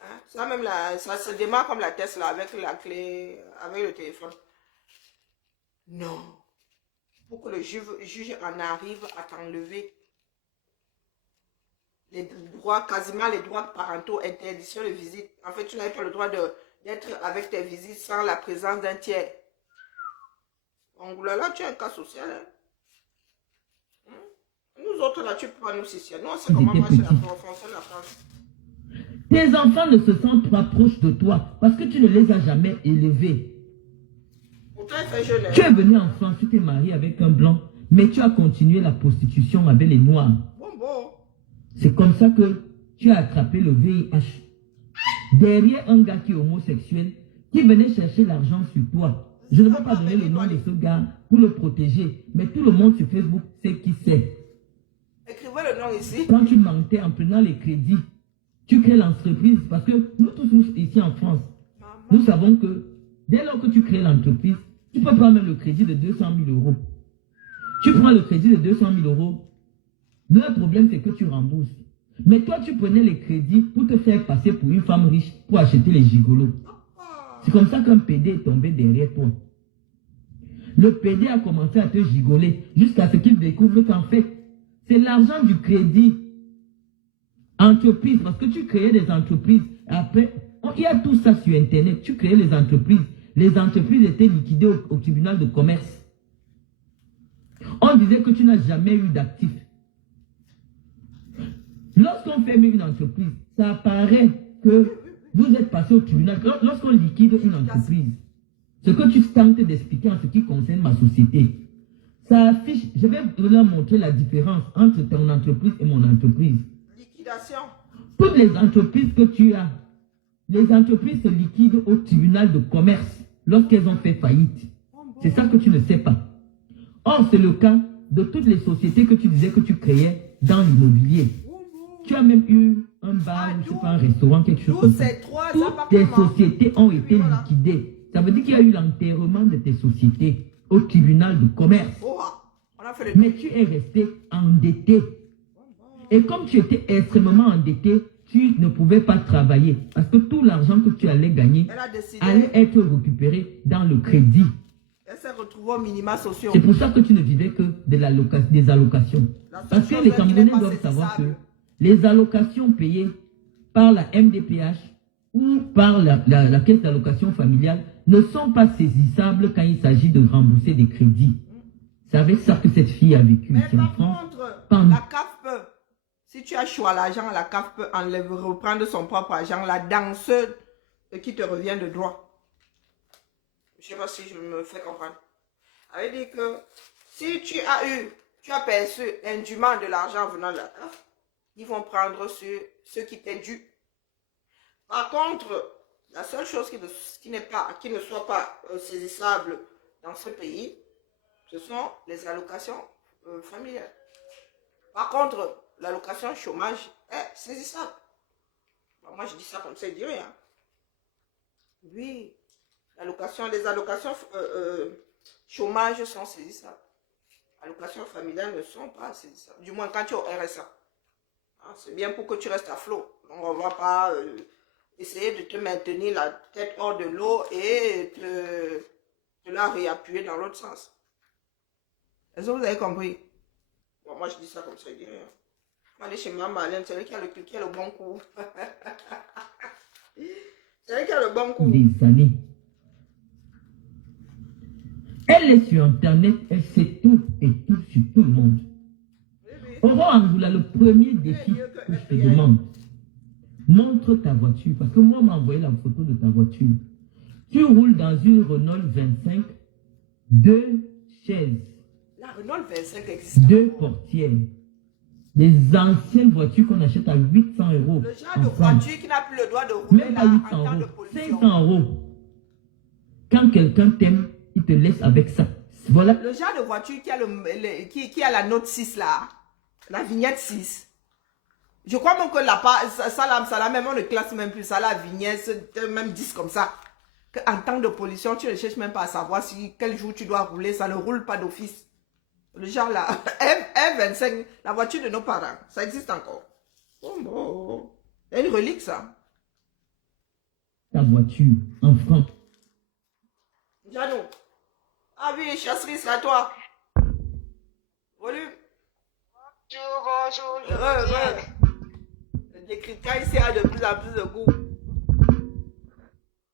Hein? Ça, même ça se démarre comme la Tesla avec la clé, avec le téléphone. Non. Pour que le juge en arrive à t'enlever les droits, quasiment les droits parentaux, interdiction de visite. En fait, tu n'avais pas le droit d'être avec tes visites sans la présence d'un tiers. Angoula, là, tu as un cas social. Hein? Nous autres, là, tu peux pas nous citer. Nous, on sait comment marche la France, la France. Tes enfants ne se sentent pas proches de toi parce que tu ne les as jamais élevés. Pourtant, il fait jeune. Hein? Tu es venu en France, tu t'es marié avec un blanc, mais tu as continué la prostitution avec les noirs. Bon. C'est comme ça que tu as attrapé le VIH. Derrière un gars qui est homosexuel, qui venait chercher l'argent sur toi. Je ne veux pas donner le nom de ce gars pour le protéger, mais tout le monde sur Facebook sait qui c'est. trouvez le nom ici. Quand tu mentais en prenant les crédits, tu crées l'entreprise. Parce que nous tous ici en France, nous savons que dès lors que tu crées l'entreprise, tu peux prendre même le crédit de 200 000 euros. Tu prends le crédit de 200 000 euros. Le problème, c'est que tu rembourses. Mais toi, tu prenais les crédits pour te faire passer pour une femme riche pour acheter les gigolos. C'est comme ça qu'un PD est tombé derrière toi. Le PD a commencé à te gigoler jusqu'à ce qu'il découvre qu'en fait, c'est l'argent du crédit. Entreprise, parce que tu créais des entreprises. Après, il y a tout ça sur Internet. Tu créais les entreprises. Les entreprises étaient liquidées au tribunal de commerce. On disait que tu n'as jamais eu d'actifs. Lorsqu'on ferme une entreprise, ça apparaît que vous êtes passé au tribunal. Lorsqu'on liquide une entreprise, ce que tu tentes d'expliquer en ce qui concerne ma société, ça affiche, je vais leur montrer la différence entre ton entreprise et mon entreprise. Liquidation. Toutes les entreprises que tu as, les entreprises se liquident au tribunal de commerce lorsqu'elles ont fait faillite. C'est ça que tu ne sais pas. Or, c'est le cas de toutes les sociétés que tu disais que tu créais dans l'immobilier. Tu as même eu un bar, je sais pas, un restaurant, quelque chose comme ça. Toutes tes sociétés ont été liquidées. Ça veut dire qu'il y a eu l'enterrement de tes sociétés au tribunal de commerce. Mais tu es resté endetté. Et comme tu étais extrêmement endetté, tu ne pouvais pas travailler. Parce que tout l'argent que tu allais gagner allait être récupéré dans le crédit. Elle s'est retrouvée au minima social. C'est pour ça que tu ne vivais que des allocations. Parce que les Camerounais doivent savoir que les allocations payées par la MDPH ou par la caisse d'allocation familiale ne sont pas saisissables quand il s'agit de rembourser des crédits. C'est avec ça que cette fille a vécu ici en France. La CAF peut, si tu as chaud à l'argent, la CAF peut enlever, reprendre son propre argent là, dans ce qui te revient de droit. Je ne sais pas si je me fais comprendre. Ça veut dire que si tu as perçu indûment de l'argent venant de la CAF, ils vont prendre ce qui t'est dû. Par contre, la seule chose qui ne soit pas saisissable dans ce pays, ce sont les allocations familiales. Par contre, l'allocation chômage est saisissable. Bon, moi, je dis ça comme ça, il dit rien. Oui, les allocations chômage sont saisissables. Allocations familiales ne sont pas saisissables. Du moins, quand tu es au RSA. Hein, c'est bien pour que tu restes à flot. Donc, on ne va pas essayer de te maintenir la tête hors de l'eau et te la réappuyer dans l'autre sens. Est-ce que vous avez compris? Bon, moi, je dis ça comme ça, il dit rien. On va aller chez Maman Marlène, c'est lui qui a le bon coup. C'est lui qui a le bon coup. Des années. Elle est sur Internet, elle sait tout et tout sur tout le monde. Aurore Angoula, le premier défi que je te demande, montre ta voiture. Parce que moi, on m'a envoyé la photo de ta voiture. Tu roules dans une Renault 25, 2 chaises. La Renault 25 existe. 2 portières. Des anciennes voitures qu'on achète à 800 euros. Le genre de voiture qui n'a plus le droit de rouler même là, pas en 800 temps de euros, pollution. 500 euros. Quand quelqu'un t'aime, il te laisse avec ça. Voilà. Le genre de voiture qui a la note 6 là, la vignette 6. Je crois même que ça même, on ne classe même plus ça, la vignette, même 10 comme ça. En temps de pollution, tu ne cherches même pas à savoir quel jour tu dois rouler, ça ne roule pas d'office. Le genre là, F25, la voiture de nos parents, ça existe encore. Oh bon, c'est une relique ça. Ta voiture, en France. Jano. Ah oui, chasserie, c'est à toi. Volume. Bonjour. Le décryptage ici a de plus en plus de goût.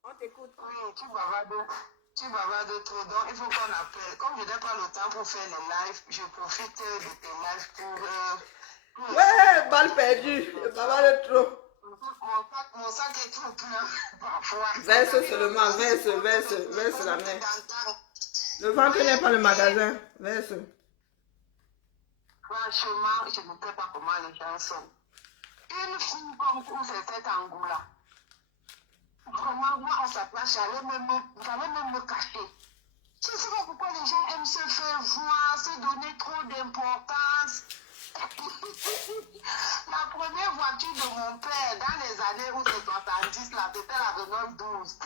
On t'écoute. Oui, tu bavardes trop, donc il faut qu'on appelle. Comme je n'ai pas le temps pour faire les lives, je profite de tes lives pour ouais, balle perdue. Je bavarde trop. Mon sac est trop plein parfois. Verse seulement, verse la main. Le ventre n'est pas le magasin. Verse. Franchement, je ne sais pas comment les gens sont. Une fille comme vous, c'est cette Angoula. Vraiment, moi, en sa place, j'allais même me cacher. Je ne sais pas pourquoi les gens aiment se faire voir, se donner trop d'importance. c'était la Renault 12.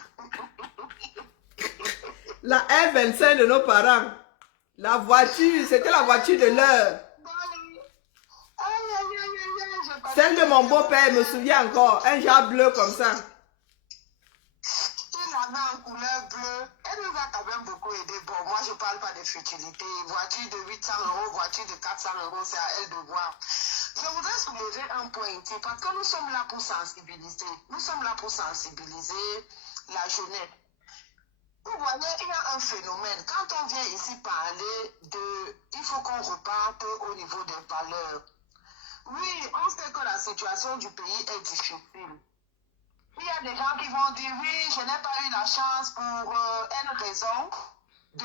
La R25 de nos parents. La voiture, c'était la voiture de l'heure. Celle de mon beau-père, me souvient encore. Un genre bleu comme ça. Il avait en couleur bleue. Elle nous a quand même beaucoup aidé. Bon, moi, je ne parle pas de futilité. Voiture de 800 €, voiture de 400 €, c'est à elle de voir. Je voudrais soulever un point ici parce que nous sommes là pour sensibiliser. Nous sommes là pour sensibiliser la jeunesse. Vous voyez, il y a un phénomène. Quand on vient ici parler de... Il faut qu'on reparte au niveau des valeurs. Oui, on sait que la situation du pays est difficile. Il y a des gens qui vont dire, oui, je n'ai pas eu la chance pour une raison de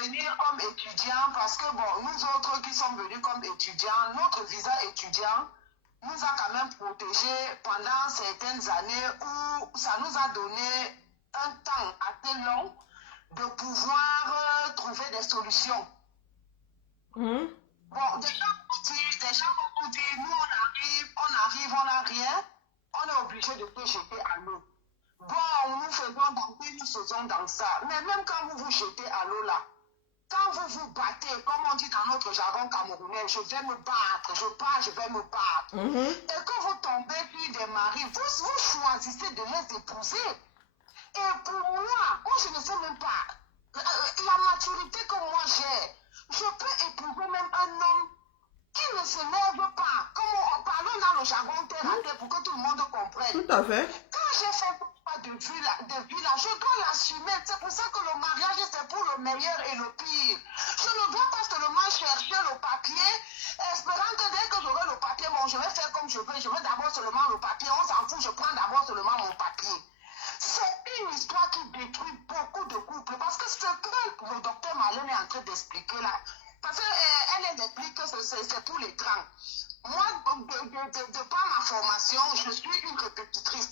venir comme étudiant parce que, bon, nous autres qui sommes venus comme étudiants, notre visa étudiant nous a quand même protégés pendant certaines années où ça nous a donné un temps assez long de pouvoir trouver des solutions. Bon, des gens vont dire, nous on n'a rien, on est obligé de se jeter à l'eau. Bon, nous faisons dans ça. Mais même quand vous vous jetez à l'eau là, quand vous vous battez, comme on dit dans notre jargon camerounais, je vais me battre, je pars, je vais me battre. Et quand vous tombez sur des maris, vous choisissez de les épouser. Et pour moi je ne sais même pas, la maturité que moi j'ai, je peux épouser même un homme qui ne se lève pas. Comme on parle dans le jargon terre à terre pour que tout le monde comprenne. Tout à fait. Quand j'ai fait pas de vie là, je dois l'assumer. C'est pour ça que le mariage, c'est pour le meilleur et le pire. Je ne dois pas seulement chercher le papier, espérant que dès que j'aurai le papier, bon, je vais faire comme je veux. Je veux d'abord seulement le papier. On s'en fout, je prends d'abord seulement mon papier. C'est une histoire qui détruit beaucoup de couples. Parce que ce que le docteur Marlène est en train d'expliquer là, parce qu'elle explique que c'est pour les grands. Moi, de par ma formation, je suis une répétitrice.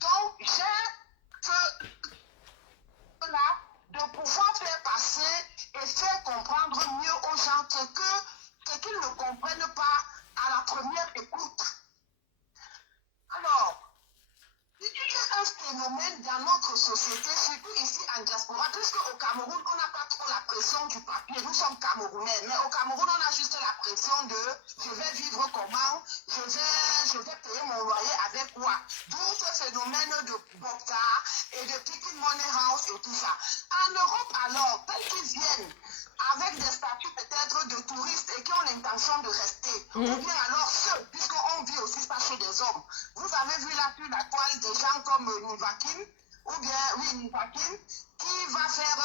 Donc, j'ai là de pouvoir faire passer et faire comprendre mieux aux gens ce qu'ils ne comprennent pas à la première écoute. Alors, il y a un phénomène dans notre société, surtout ici en diaspora, puisque au Cameroun, on n'a pas trop la pression du papier. Nous sommes Camerounais, mais au Cameroun, on a juste la pression de je vais vivre comment, je vais payer mon loyer avec quoi. D'où ce phénomène de Bokta et de Picking Money House et tout ça. En Europe, alors, tels qu'ils viennent avec des statuts peut-être de touristes et qui ont l'intention de rester, ou bien alors ceux, puisqu'on vit aussi ça chez des hommes. Vous avez vu là sur la toile des gens comme Nivakin, ou bien, oui, Nivakin, qui va faire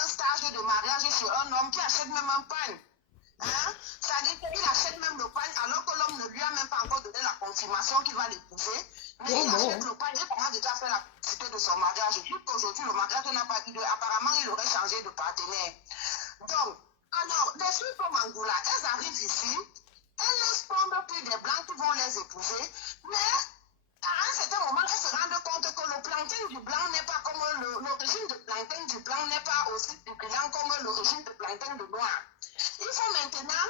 un stage de mariage chez un homme qui achète même un pain. Hein? C'est-à-dire qu'il achète même le pain alors que l'homme ne lui a même pas encore donné la confirmation qu'il va l'épouser. Mais il achète le pain et commence déjà à faire la publicité de son mariage. Jusqu'aujourd'hui, le mariage n'a pas dit apparemment, il aurait changé de partenaire. Donc, alors, des filles comme Angoula, elles arrivent ici, elles laissent tomber plus des blancs qui vont les épouser, mais à un certain moment, elles se rendent compte que le plantain du blanc n'est pas comme l'origine de plantain du blanc n'est pas aussi blanc comme l'origine de plantain du noir. Il faut maintenant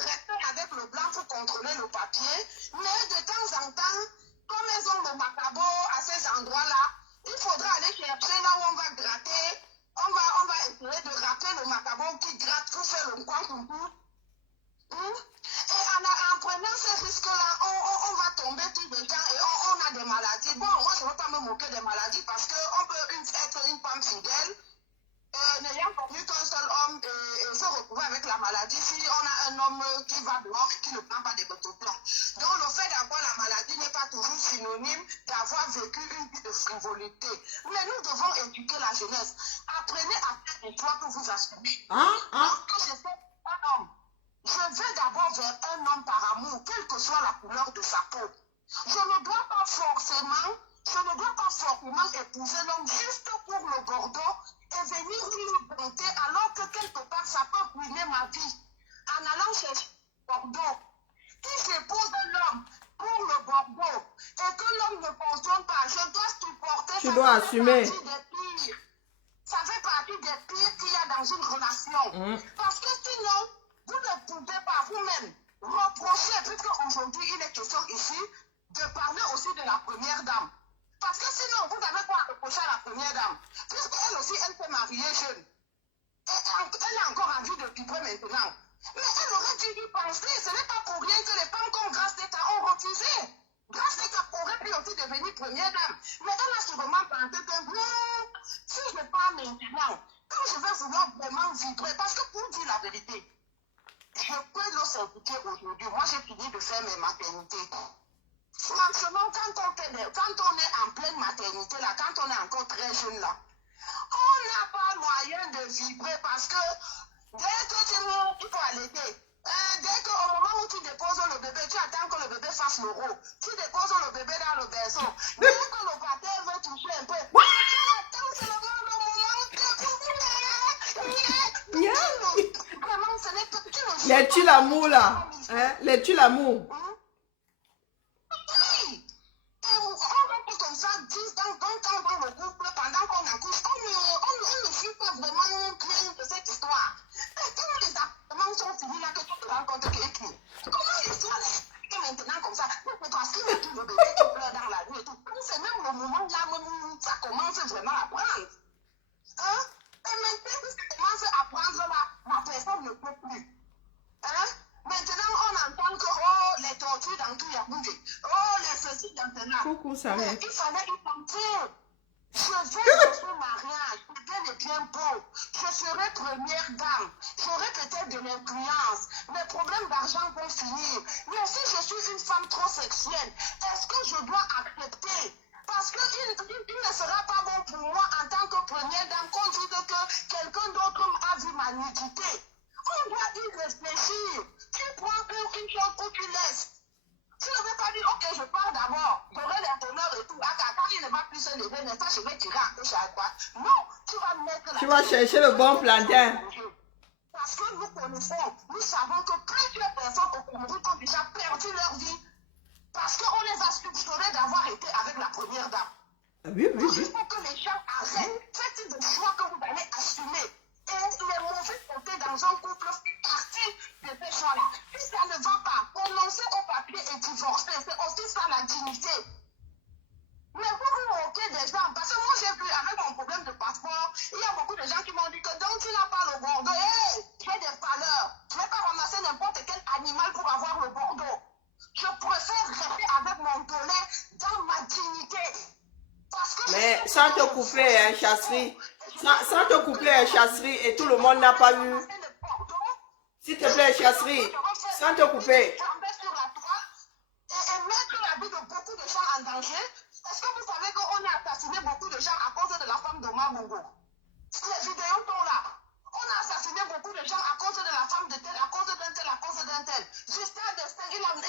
rester avec le blanc pour contrôler le papier, mais de temps en temps, comme elles ont le macabo à ces endroits-là, il faudra aller chercher là où on va gratter. On va essayer de rappeler le macabo qui gratte pour faire le coin coucou. Et en prenant ces risques-là, on va tomber tout le temps et on a des maladies. Bon, moi je ne veux pas me moquer des maladies parce qu'on peut être une femme fidèle, n'ayant connu qu'un seul homme et se retrouver avec la maladie si on a un homme qui va dehors et qui ne prend pas des autoplans. Donc le fait d'avoir la maladie n'est pas toujours synonyme d'avoir vécu une vie de frivolité. Mais nous devons éduquer la jeunesse. Apprenez à faire des choix que vous assumez. Lorsque je fais un homme, je vais d'abord vers un homme par amour, quelle que soit la couleur de sa peau. Je ne dois pas forcément épouser l'homme juste pour le Bordeaux et venir lui bonté alors que quelque part ça peut ruiner ma vie. En allant chercher le Bordeaux, si j'épouse l'homme pour le Bordeaux et que l'homme ne fonctionne pas, je dois supporter. Tu dois assumer. Ça fait partie des pires qu'il y a dans une relation. Parce que sinon, vous ne pouvez pas vous-même reprocher, puisque aujourd'hui il est question ici de parler aussi de la première dame. Parce que sinon, vous avez quoi à reprocher à la première dame? Puisqu'elle aussi, elle s'est mariée jeune. Elle a encore envie de vibrer maintenant. Mais elle aurait dû y penser. Ce n'est pas pour rien que les femmes comme Grace Teta ont refusé. Grace Teta aurait pu aussi devenir première dame. Mais elle a sûrement pensé que si je pars maintenant, quand je vais vouloir vraiment vibrer, parce que pour dire la vérité, je peux le s'indiquer aujourd'hui. Moi, j'ai fini de faire mes maternités. Franchement, quand on est en pleine maternité, là, quand on est encore très jeune, là, on n'a pas moyen de vibrer parce que dès que tu peux allaiter, dès qu'au moment où tu déposes le bébé, tu attends que le bébé fasse le rôle. Tu déposes le bébé dans le berceau. Dès que le pater veut toucher un peu, tu attends seulement le moment que vraiment, ce n'est que tu le Les tu l'amour là. Hein? Les tu l'amour. Oui. Et on reste comme ça, 10 ans, 20 ans dans le couple, pendant qu'on accouche, on ne suit pas vraiment bien de cette histoire. Et quand les appartements sont finis là, que tu te rends compte que comment l'histoire est maintenant comme ça? C'est parce qu'il y a tout le bébé qui pleure dans la rue et tout. C'est même le moment là où ça commence vraiment à prendre. Hein? Et maintenant que ça commence à prendre là, la personne ne peut plus. Hein? Maintenant, on entend que les tortues dans tout Yaoundé, les ceci dans Tena. Coucou, ça va. Il fallait y penser. Je vais dans ce mariage, quelqu'un est bien beau. Je serai première dame. J'aurai peut-être de l'influence. Mes problèmes d'argent vont finir. Mais si je suis une femme trop sexuelle, est-ce que je dois accepter? Parce qu'il ne sera pas bon pour moi en tant que première dame qu'on dise que quelqu'un d'autre a vu ma nudité. On doit y réfléchir. Tu prends une chose où tu laisses. Tu ne veux pas dire, ok, je pars d'abord, j'aurai les honneurs et tout. Quand il ne va plus se lever, mais ça, je vais tirer un peu chaque fois. Non, tu vas mettre la... Tu vas chercher le bon plantain. Parce que nous connaissons, nous savons que plusieurs personnes au Cameroun ont déjà perdu leur vie. Parce qu'on les a soupçonnés d'avoir été avec la première dame. Oui, oui, Donc, oui. il faut que les gens arrêtent. Faites des choix que vous allez assumer. Et les mauvais côtés dans un couple font partie de ces choix-là. Si ça ne va pas, renoncer au papier et divorcer, c'est aussi ça la dignité. Mais vous vous moquez des gens, parce que moi j'ai vu avec mon problème de passeport, il y a beaucoup de gens qui m'ont dit que donc tu n'as pas le bordeaux, j'ai des valeurs. Je ne vais pas ramasser n'importe quel animal pour avoir le bordeaux. Je préfère rester avec mon dollar dans ma dignité. Parce que Mais sans te couper, hein, chasserie. Sans te couper, chasserie, et tout le monde n'a pas eu. S'il te plaît, chasserie, sans te couper. Et mettre la vie de beaucoup de gens en danger. Est-ce que vous savez qu'on a assassiné beaucoup de gens à cause de la femme de Mabongo? Les vidéos sont là. On a assassiné beaucoup de gens à cause de la femme de tel, à cause d'un tel, à cause d'un tel. Justin Destin, il en a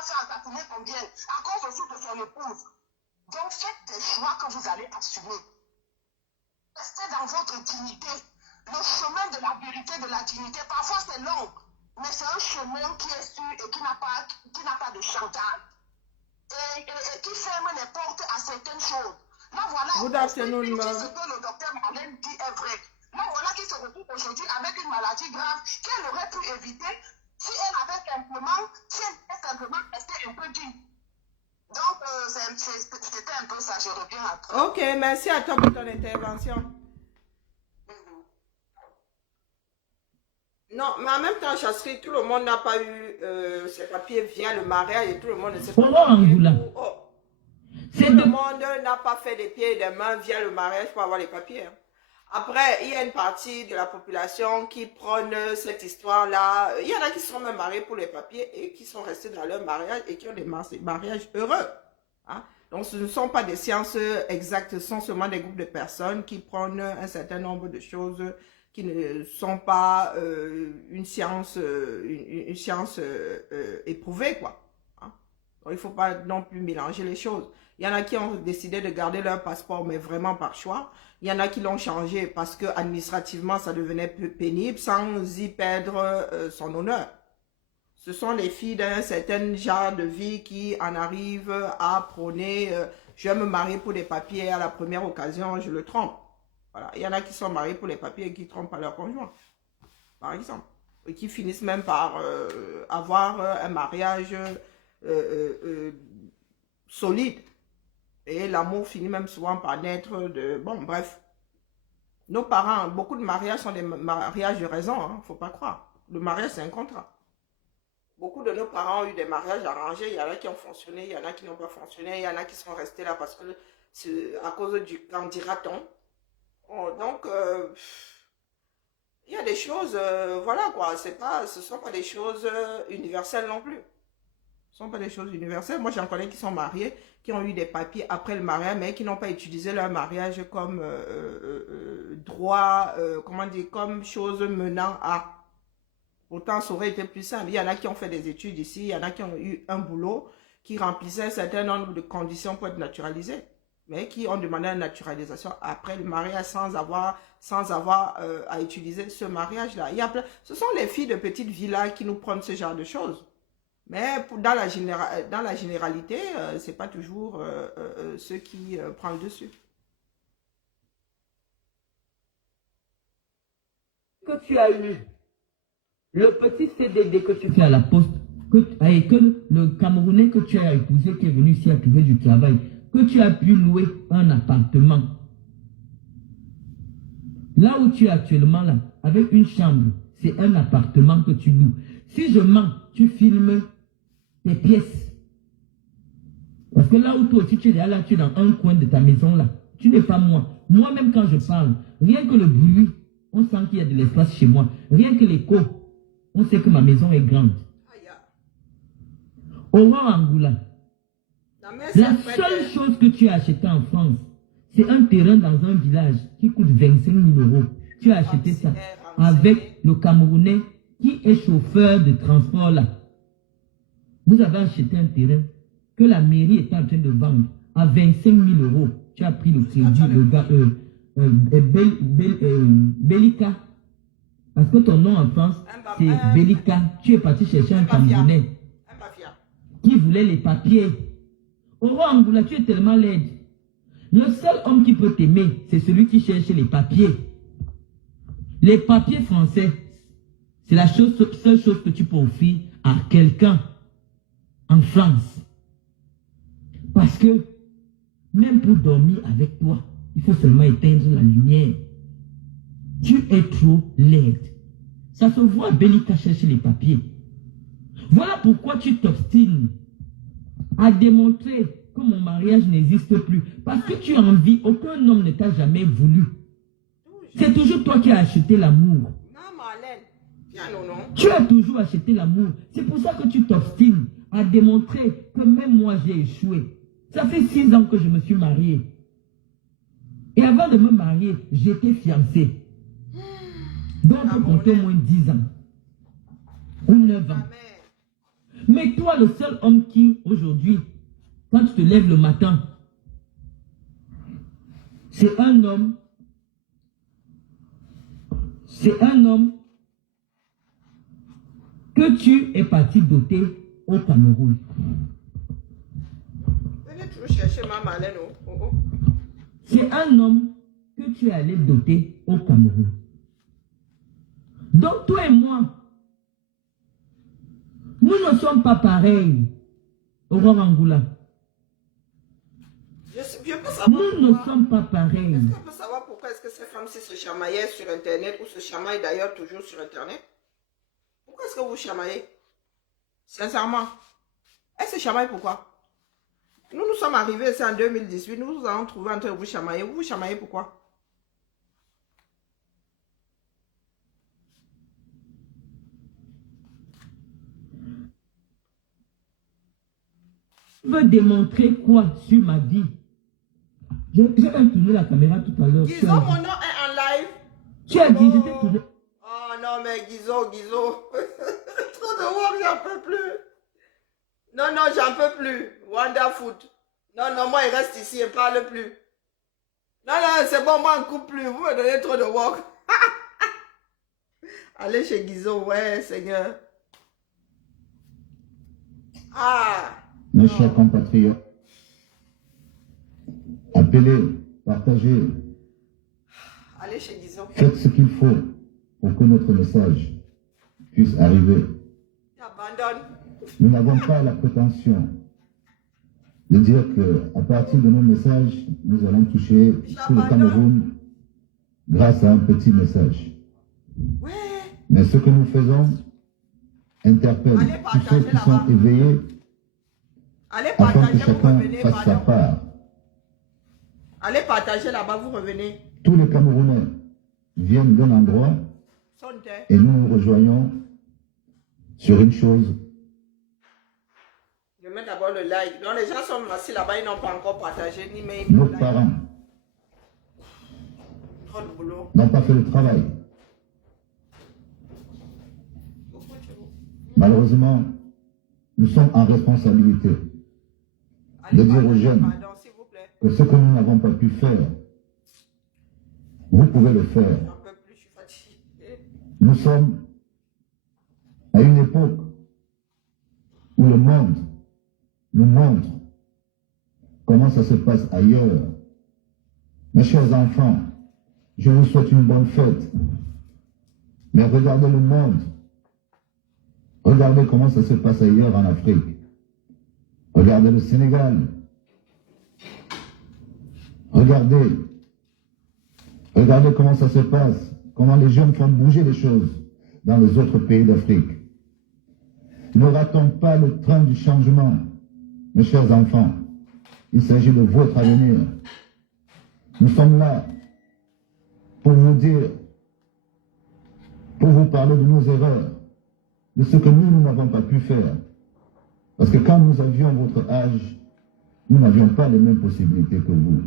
fait assassiner combien? À cause aussi de son épouse. Donc faites des choix que vous allez assumer. Restez dans votre dignité. Le chemin de la vérité, de la dignité, parfois c'est long, mais c'est un chemin qui est sûr et qui n'a pas de chantage. Et qui ferme les portes à certaines choses. Là voilà, Good afternoon, ce ma'am. que le docteur Marlène dit est vrai. Là voilà qui se retrouve aujourd'hui avec une maladie grave qu'elle aurait pu éviter si elle avait simplement resté un peu digne. Donc, c'était un peu ça, je reviens après. Ok, merci à toi pour ton intervention. Non, mais en même temps, chasserie, tout le monde n'a pas eu ses papiers via le mariage et tout le monde ne sait pas. Comment Angoula? Tout le monde n'a pas fait des pieds et des mains via le mariage pour avoir les papiers. Hein. Après, il y a une partie de la population qui prône cette histoire-là. Il y en a qui sont même mariés pour les papiers et qui sont restés dans leur mariage et qui ont des mariages heureux. Hein? Donc, ce ne sont pas des sciences exactes, ce sont seulement des groupes de personnes qui prônent un certain nombre de choses qui ne sont pas une science éprouvée, quoi. Hein? Donc, il ne faut pas non plus mélanger les choses. Il y en a qui ont décidé de garder leur passeport, mais vraiment par choix. Il y en a qui l'ont changé parce que administrativement, ça devenait plus pénible sans y perdre son honneur. Ce sont les filles d'un certain genre de vie qui en arrivent à prôner je vais me marier pour des papiers à la première occasion, je le trompe. Voilà. Il y en a qui sont mariés pour les papiers et qui trompent pas leur conjoint, par exemple. Et qui finissent même par avoir un mariage solide. Et l'amour finit même souvent par naître de... Bon, bref. Nos parents, beaucoup de mariages sont des mariages de raison, hein, faut pas croire. Le mariage, c'est un contrat. Beaucoup de nos parents ont eu des mariages arrangés. Il y en a qui ont fonctionné, il y en a qui n'ont pas fonctionné, il y en a qui sont restés là parce que c'est à cause du candidaton. Oh, donc, il y a des choses, voilà quoi, ce ne sont pas des choses universelles non plus. Ce ne sont pas des choses universelles. Moi, j'en connais qui sont mariés, qui ont eu des papiers après le mariage, mais qui n'ont pas utilisé leur mariage comme droit, comment dire, comme chose menant à... Pourtant, ça aurait été plus simple. Il y en a qui ont fait des études ici, il y en a qui ont eu un boulot qui remplissait un certain nombre de conditions pour être naturalisés, mais qui ont demandé la naturalisation après le mariage sans avoir à utiliser ce mariage-là. Ce sont les filles de petites villas qui nous prennent ce genre de choses. Mais dans la généralité, ce n'est pas toujours ceux qui prennent le dessus. Que tu as eu le petit CDD que tu fais à la poste, et que le Camerounais que tu as épousé, qui est venu ici à trouver du travail, que tu as pu louer un appartement. Là où tu es actuellement, là, avec une chambre, c'est un appartement que tu loues. Si je mens, tu filmes tes pièces. Parce que là où toi aussi tu es là, tu es dans un coin de ta maison là. Tu n'es pas moi. Moi-même quand je parle, rien que le bruit, on sent qu'il y a de l'espace chez moi. Rien que l'écho, on sait que ma maison est grande. Aurore Angoula, la seule chose que tu as acheté en France, c'est un terrain dans un village qui coûte 25 000 €. Tu as acheté ça avec le Camerounais qui est chauffeur de transport là. Vous avez acheté un terrain que la mairie est en train de vendre à 25 000 €. Tu as pris le crédit, le gars, Belika. Parce que ton nom en France, c'est Belika. Tu es parti chercher un Camerounais qui voulait les papiers. Aurore Angoula, tu es tellement laide. Le seul homme qui peut t'aimer, c'est celui qui cherche les papiers. Les papiers français, c'est la seule chose que tu peux offrir à quelqu'un en France. Parce que même pour dormir avec toi, il faut seulement éteindre la lumière. Tu es trop laide. Ça se voit, Belika chercher les papiers. Voilà pourquoi tu t'obstines à démontrer que mon mariage n'existe plus. Parce que tu as envie, aucun homme ne t'a jamais voulu. C'est toujours toi qui as acheté l'amour. Tu as toujours acheté l'amour. C'est pour ça que tu t'obstines à démontrer que même moi j'ai échoué. Ça fait 6 ans que je me suis mariée. Et avant de me marier, j'étais fiancée. Donc on peut compter au moins 10 ans. Ou 9 ans. Mais toi, le seul homme qui, aujourd'hui, quand tu te lèves le matin, c'est un homme que tu es parti doter au Cameroun. Venez toujours chercher ma Marlène. C'est un homme que tu es allé doter au Cameroun. Donc toi et moi, nous ne sommes pas pareils, Aurore Angoula. Nous ne sommes pas pareils. Est-ce qu'on peut savoir pourquoi est-ce que ces femmes-ci se chamaillent sur Internet ou se chamaillent d'ailleurs toujours sur Internet? Pourquoi est-ce que vous chamaillez? Sincèrement. Elles se chamaillent pourquoi? Nous sommes arrivés, c'est en 2018, nous nous avons trouvé en train de vous chamailler. Vous vous chamaillez pourquoi? Tu veux démontrer quoi sur ma vie? J'ai tourné la caméra tout à l'heure. Guizo, mon nom est en live. Tu as dit, j'étais tourné. Oh non, mais Guizo. Trop de work, j'en peux plus. Non, j'en peux plus. Wanda Foot. Non, moi, il reste ici et parle plus. Non, c'est bon, moi, on coupe plus. Vous me donnez trop de work. Allez chez Guizo, ouais, Seigneur. Mes chers compatriotes, appelez, partagez, Allez chez Guizo. faites ce qu'il faut pour que notre message puisse arriver. Tu abandonnes. Nous n'avons pas la prétention de dire qu'à partir de nos messages, nous allons toucher tout le Cameroun grâce à un petit message. Ouais. Mais ce que nous faisons interpelle tous ceux qui sont éveillés Allez afin que partager, vous chacun revenez, fasse sa pardon. part. Allez partager là-bas, vous revenez. Tous les Camerounais viennent d'un endroit Sonne. et nous nous rejoignons sur une chose. Je mets d'abord le like. Donc les gens sont assis là-bas, ils n'ont pas encore partagé ni même Nos le like. parents Trop de boulot. n'ont pas fait le travail. Malheureusement, nous sommes en responsabilité Allez de dire aux partager, jeunes pardon, s'il vous plaît. que ce que nous n'avons pas pu faire, vous pouvez le faire. J'en peux plus, je suis fatiguée. Nous sommes à une époque où le monde nous montre comment ça se passe ailleurs. Mes chers enfants, je vous souhaite une bonne fête. Mais regardez le monde. Regardez comment ça se passe ailleurs en Afrique. Regardez le Sénégal. Regardez comment ça se passe, comment les jeunes font bouger les choses dans les autres pays d'Afrique. Ne ratons pas le train du changement, mes chers enfants. Il s'agit de votre avenir. Nous sommes là pour vous dire, pour vous parler de nos erreurs, de ce que nous n'avons pas pu faire. Parce que quand nous avions votre âge, nous n'avions pas les mêmes possibilités que vous.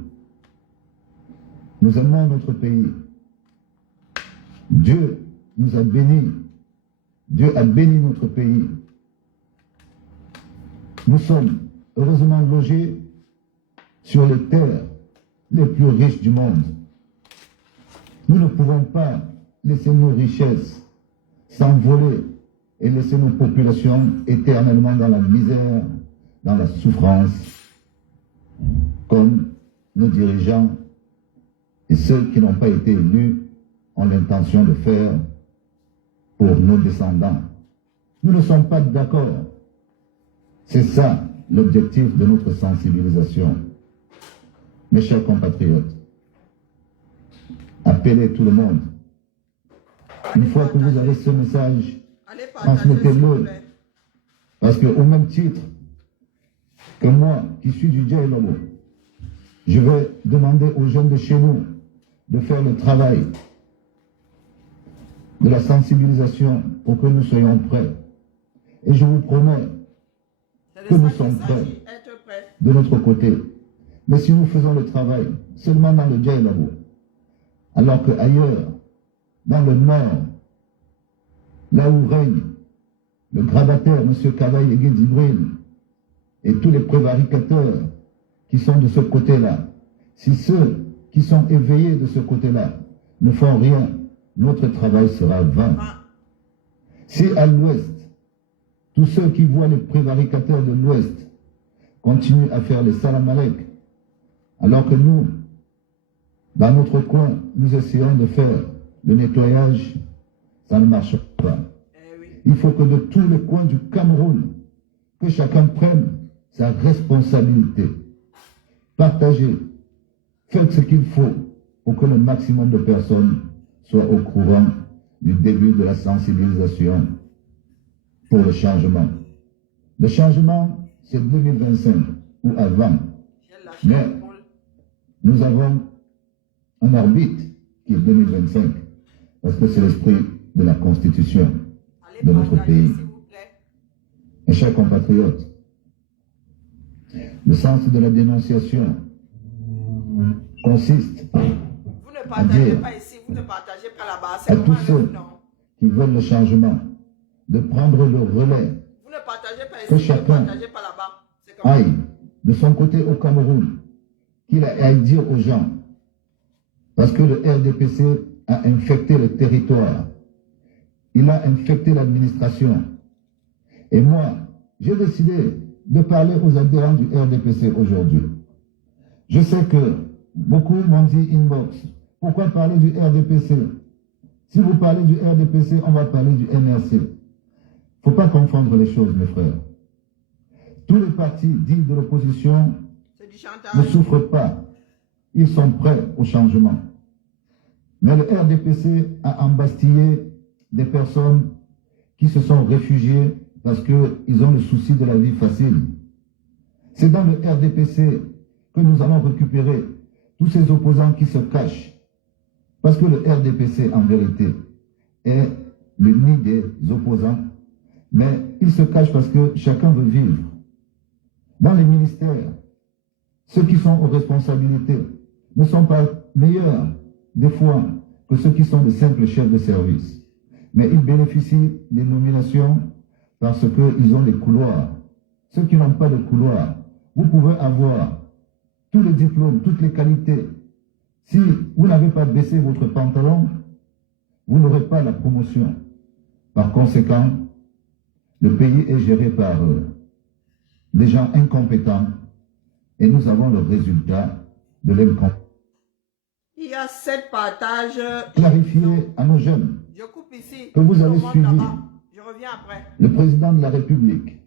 Nous aimons notre pays. Dieu nous a bénis. Dieu a béni notre pays. Nous sommes heureusement logés sur les terres les plus riches du monde. Nous ne pouvons pas laisser nos richesses s'envoler et laisser nos populations éternellement dans la misère, dans la souffrance, comme nos dirigeants et ceux qui n'ont pas été élus ont l'intention de faire pour nos descendants. Nous ne sommes pas d'accord. C'est ça l'objectif de notre sensibilisation. Mes chers compatriotes, appelez tout le monde. Une fois que vous avez ce message, Allez partager, s'il vous transmettez-le. plaît. Parce qu'au même titre que moi, qui suis du Djaïlobo, je vais demander aux jeunes de chez nous de faire le travail de la sensibilisation pour que nous soyons prêts. Et je vous promets C'est que de nous ça qu'il sommes prêts s'agit, être prêt. de notre côté. Mais si nous faisons le travail seulement dans le Djaïlobo, alors qu'ailleurs, dans le nord, là où règne le grabataire, M. Kavaï et Guédibril, et tous les prévaricateurs qui sont de ce côté-là, si ceux qui sont éveillés de ce côté-là ne font rien, notre travail sera vain. Si à l'ouest, tous ceux qui voient les prévaricateurs de l'ouest continuent à faire les salamalek, alors que nous, dans notre coin, nous essayons de faire le nettoyage, ça ne marche pas. Eh oui. Il faut que de tous les coins du Cameroun, que chacun prenne sa responsabilité. Partagez. Faites ce qu'il faut pour que le maximum de personnes soient au courant du début de la sensibilisation pour le changement. Le changement, c'est 2025 ou avant. J'ai lâché Mais l'épaule. nous avons un arbitre qui est 2025 parce que c'est l'esprit de la Constitution Allez de notre partager, pays. s'il vous plaît. Mes chers compatriotes, le sens de la dénonciation consiste Vous ne partagez dire pas ici, vous ne partagez pas là-bas. à C'est tous vraiment ceux le non. qui veulent le changement de prendre le relais, Vous ne partagez pas ici, que vous ne chacun partagez pas là-bas. C'est comme aille de son côté au Cameroun, qu'il a à dire aux gens, parce que le RDPC a infecté le territoire, il a infecté l'administration. Et moi, j'ai décidé de parler aux adhérents du RDPC aujourd'hui. Je sais que beaucoup m'ont dit inbox, pourquoi parler du RDPC? Si vous parlez du RDPC, on va parler du NRC. Il ne faut pas confondre les choses, mes frères. Tous les partis dits de l'opposition C'est du ne chantage. souffrent pas. Ils sont prêts au changement. Mais le RDPC a embastillé des personnes qui se sont réfugiées parce qu'ils ont le souci de la vie facile. C'est dans le RDPC que nous allons récupérer tous ces opposants qui se cachent. Parce que le RDPC, en vérité, est le nid des opposants. Mais ils se cachent parce que chacun veut vivre. Dans les ministères, ceux qui sont aux responsabilités ne sont pas meilleurs, des fois, que ceux qui sont de simples chefs de service. Mais ils bénéficient des nominations parce qu'ils ont des couloirs. Ceux qui n'ont pas de couloir, vous pouvez avoir tous les diplômes, toutes les qualités. Si vous n'avez pas baissé votre pantalon, vous n'aurez pas la promotion. Par conséquent, le pays est géré par des gens incompétents et nous avons le résultat de l'incompétence. Il y a 7 partages. Clarifier à nos jeunes Je coupe ici. que vous avez Je remonte suivi là-bas. Je reviens après. le président de la République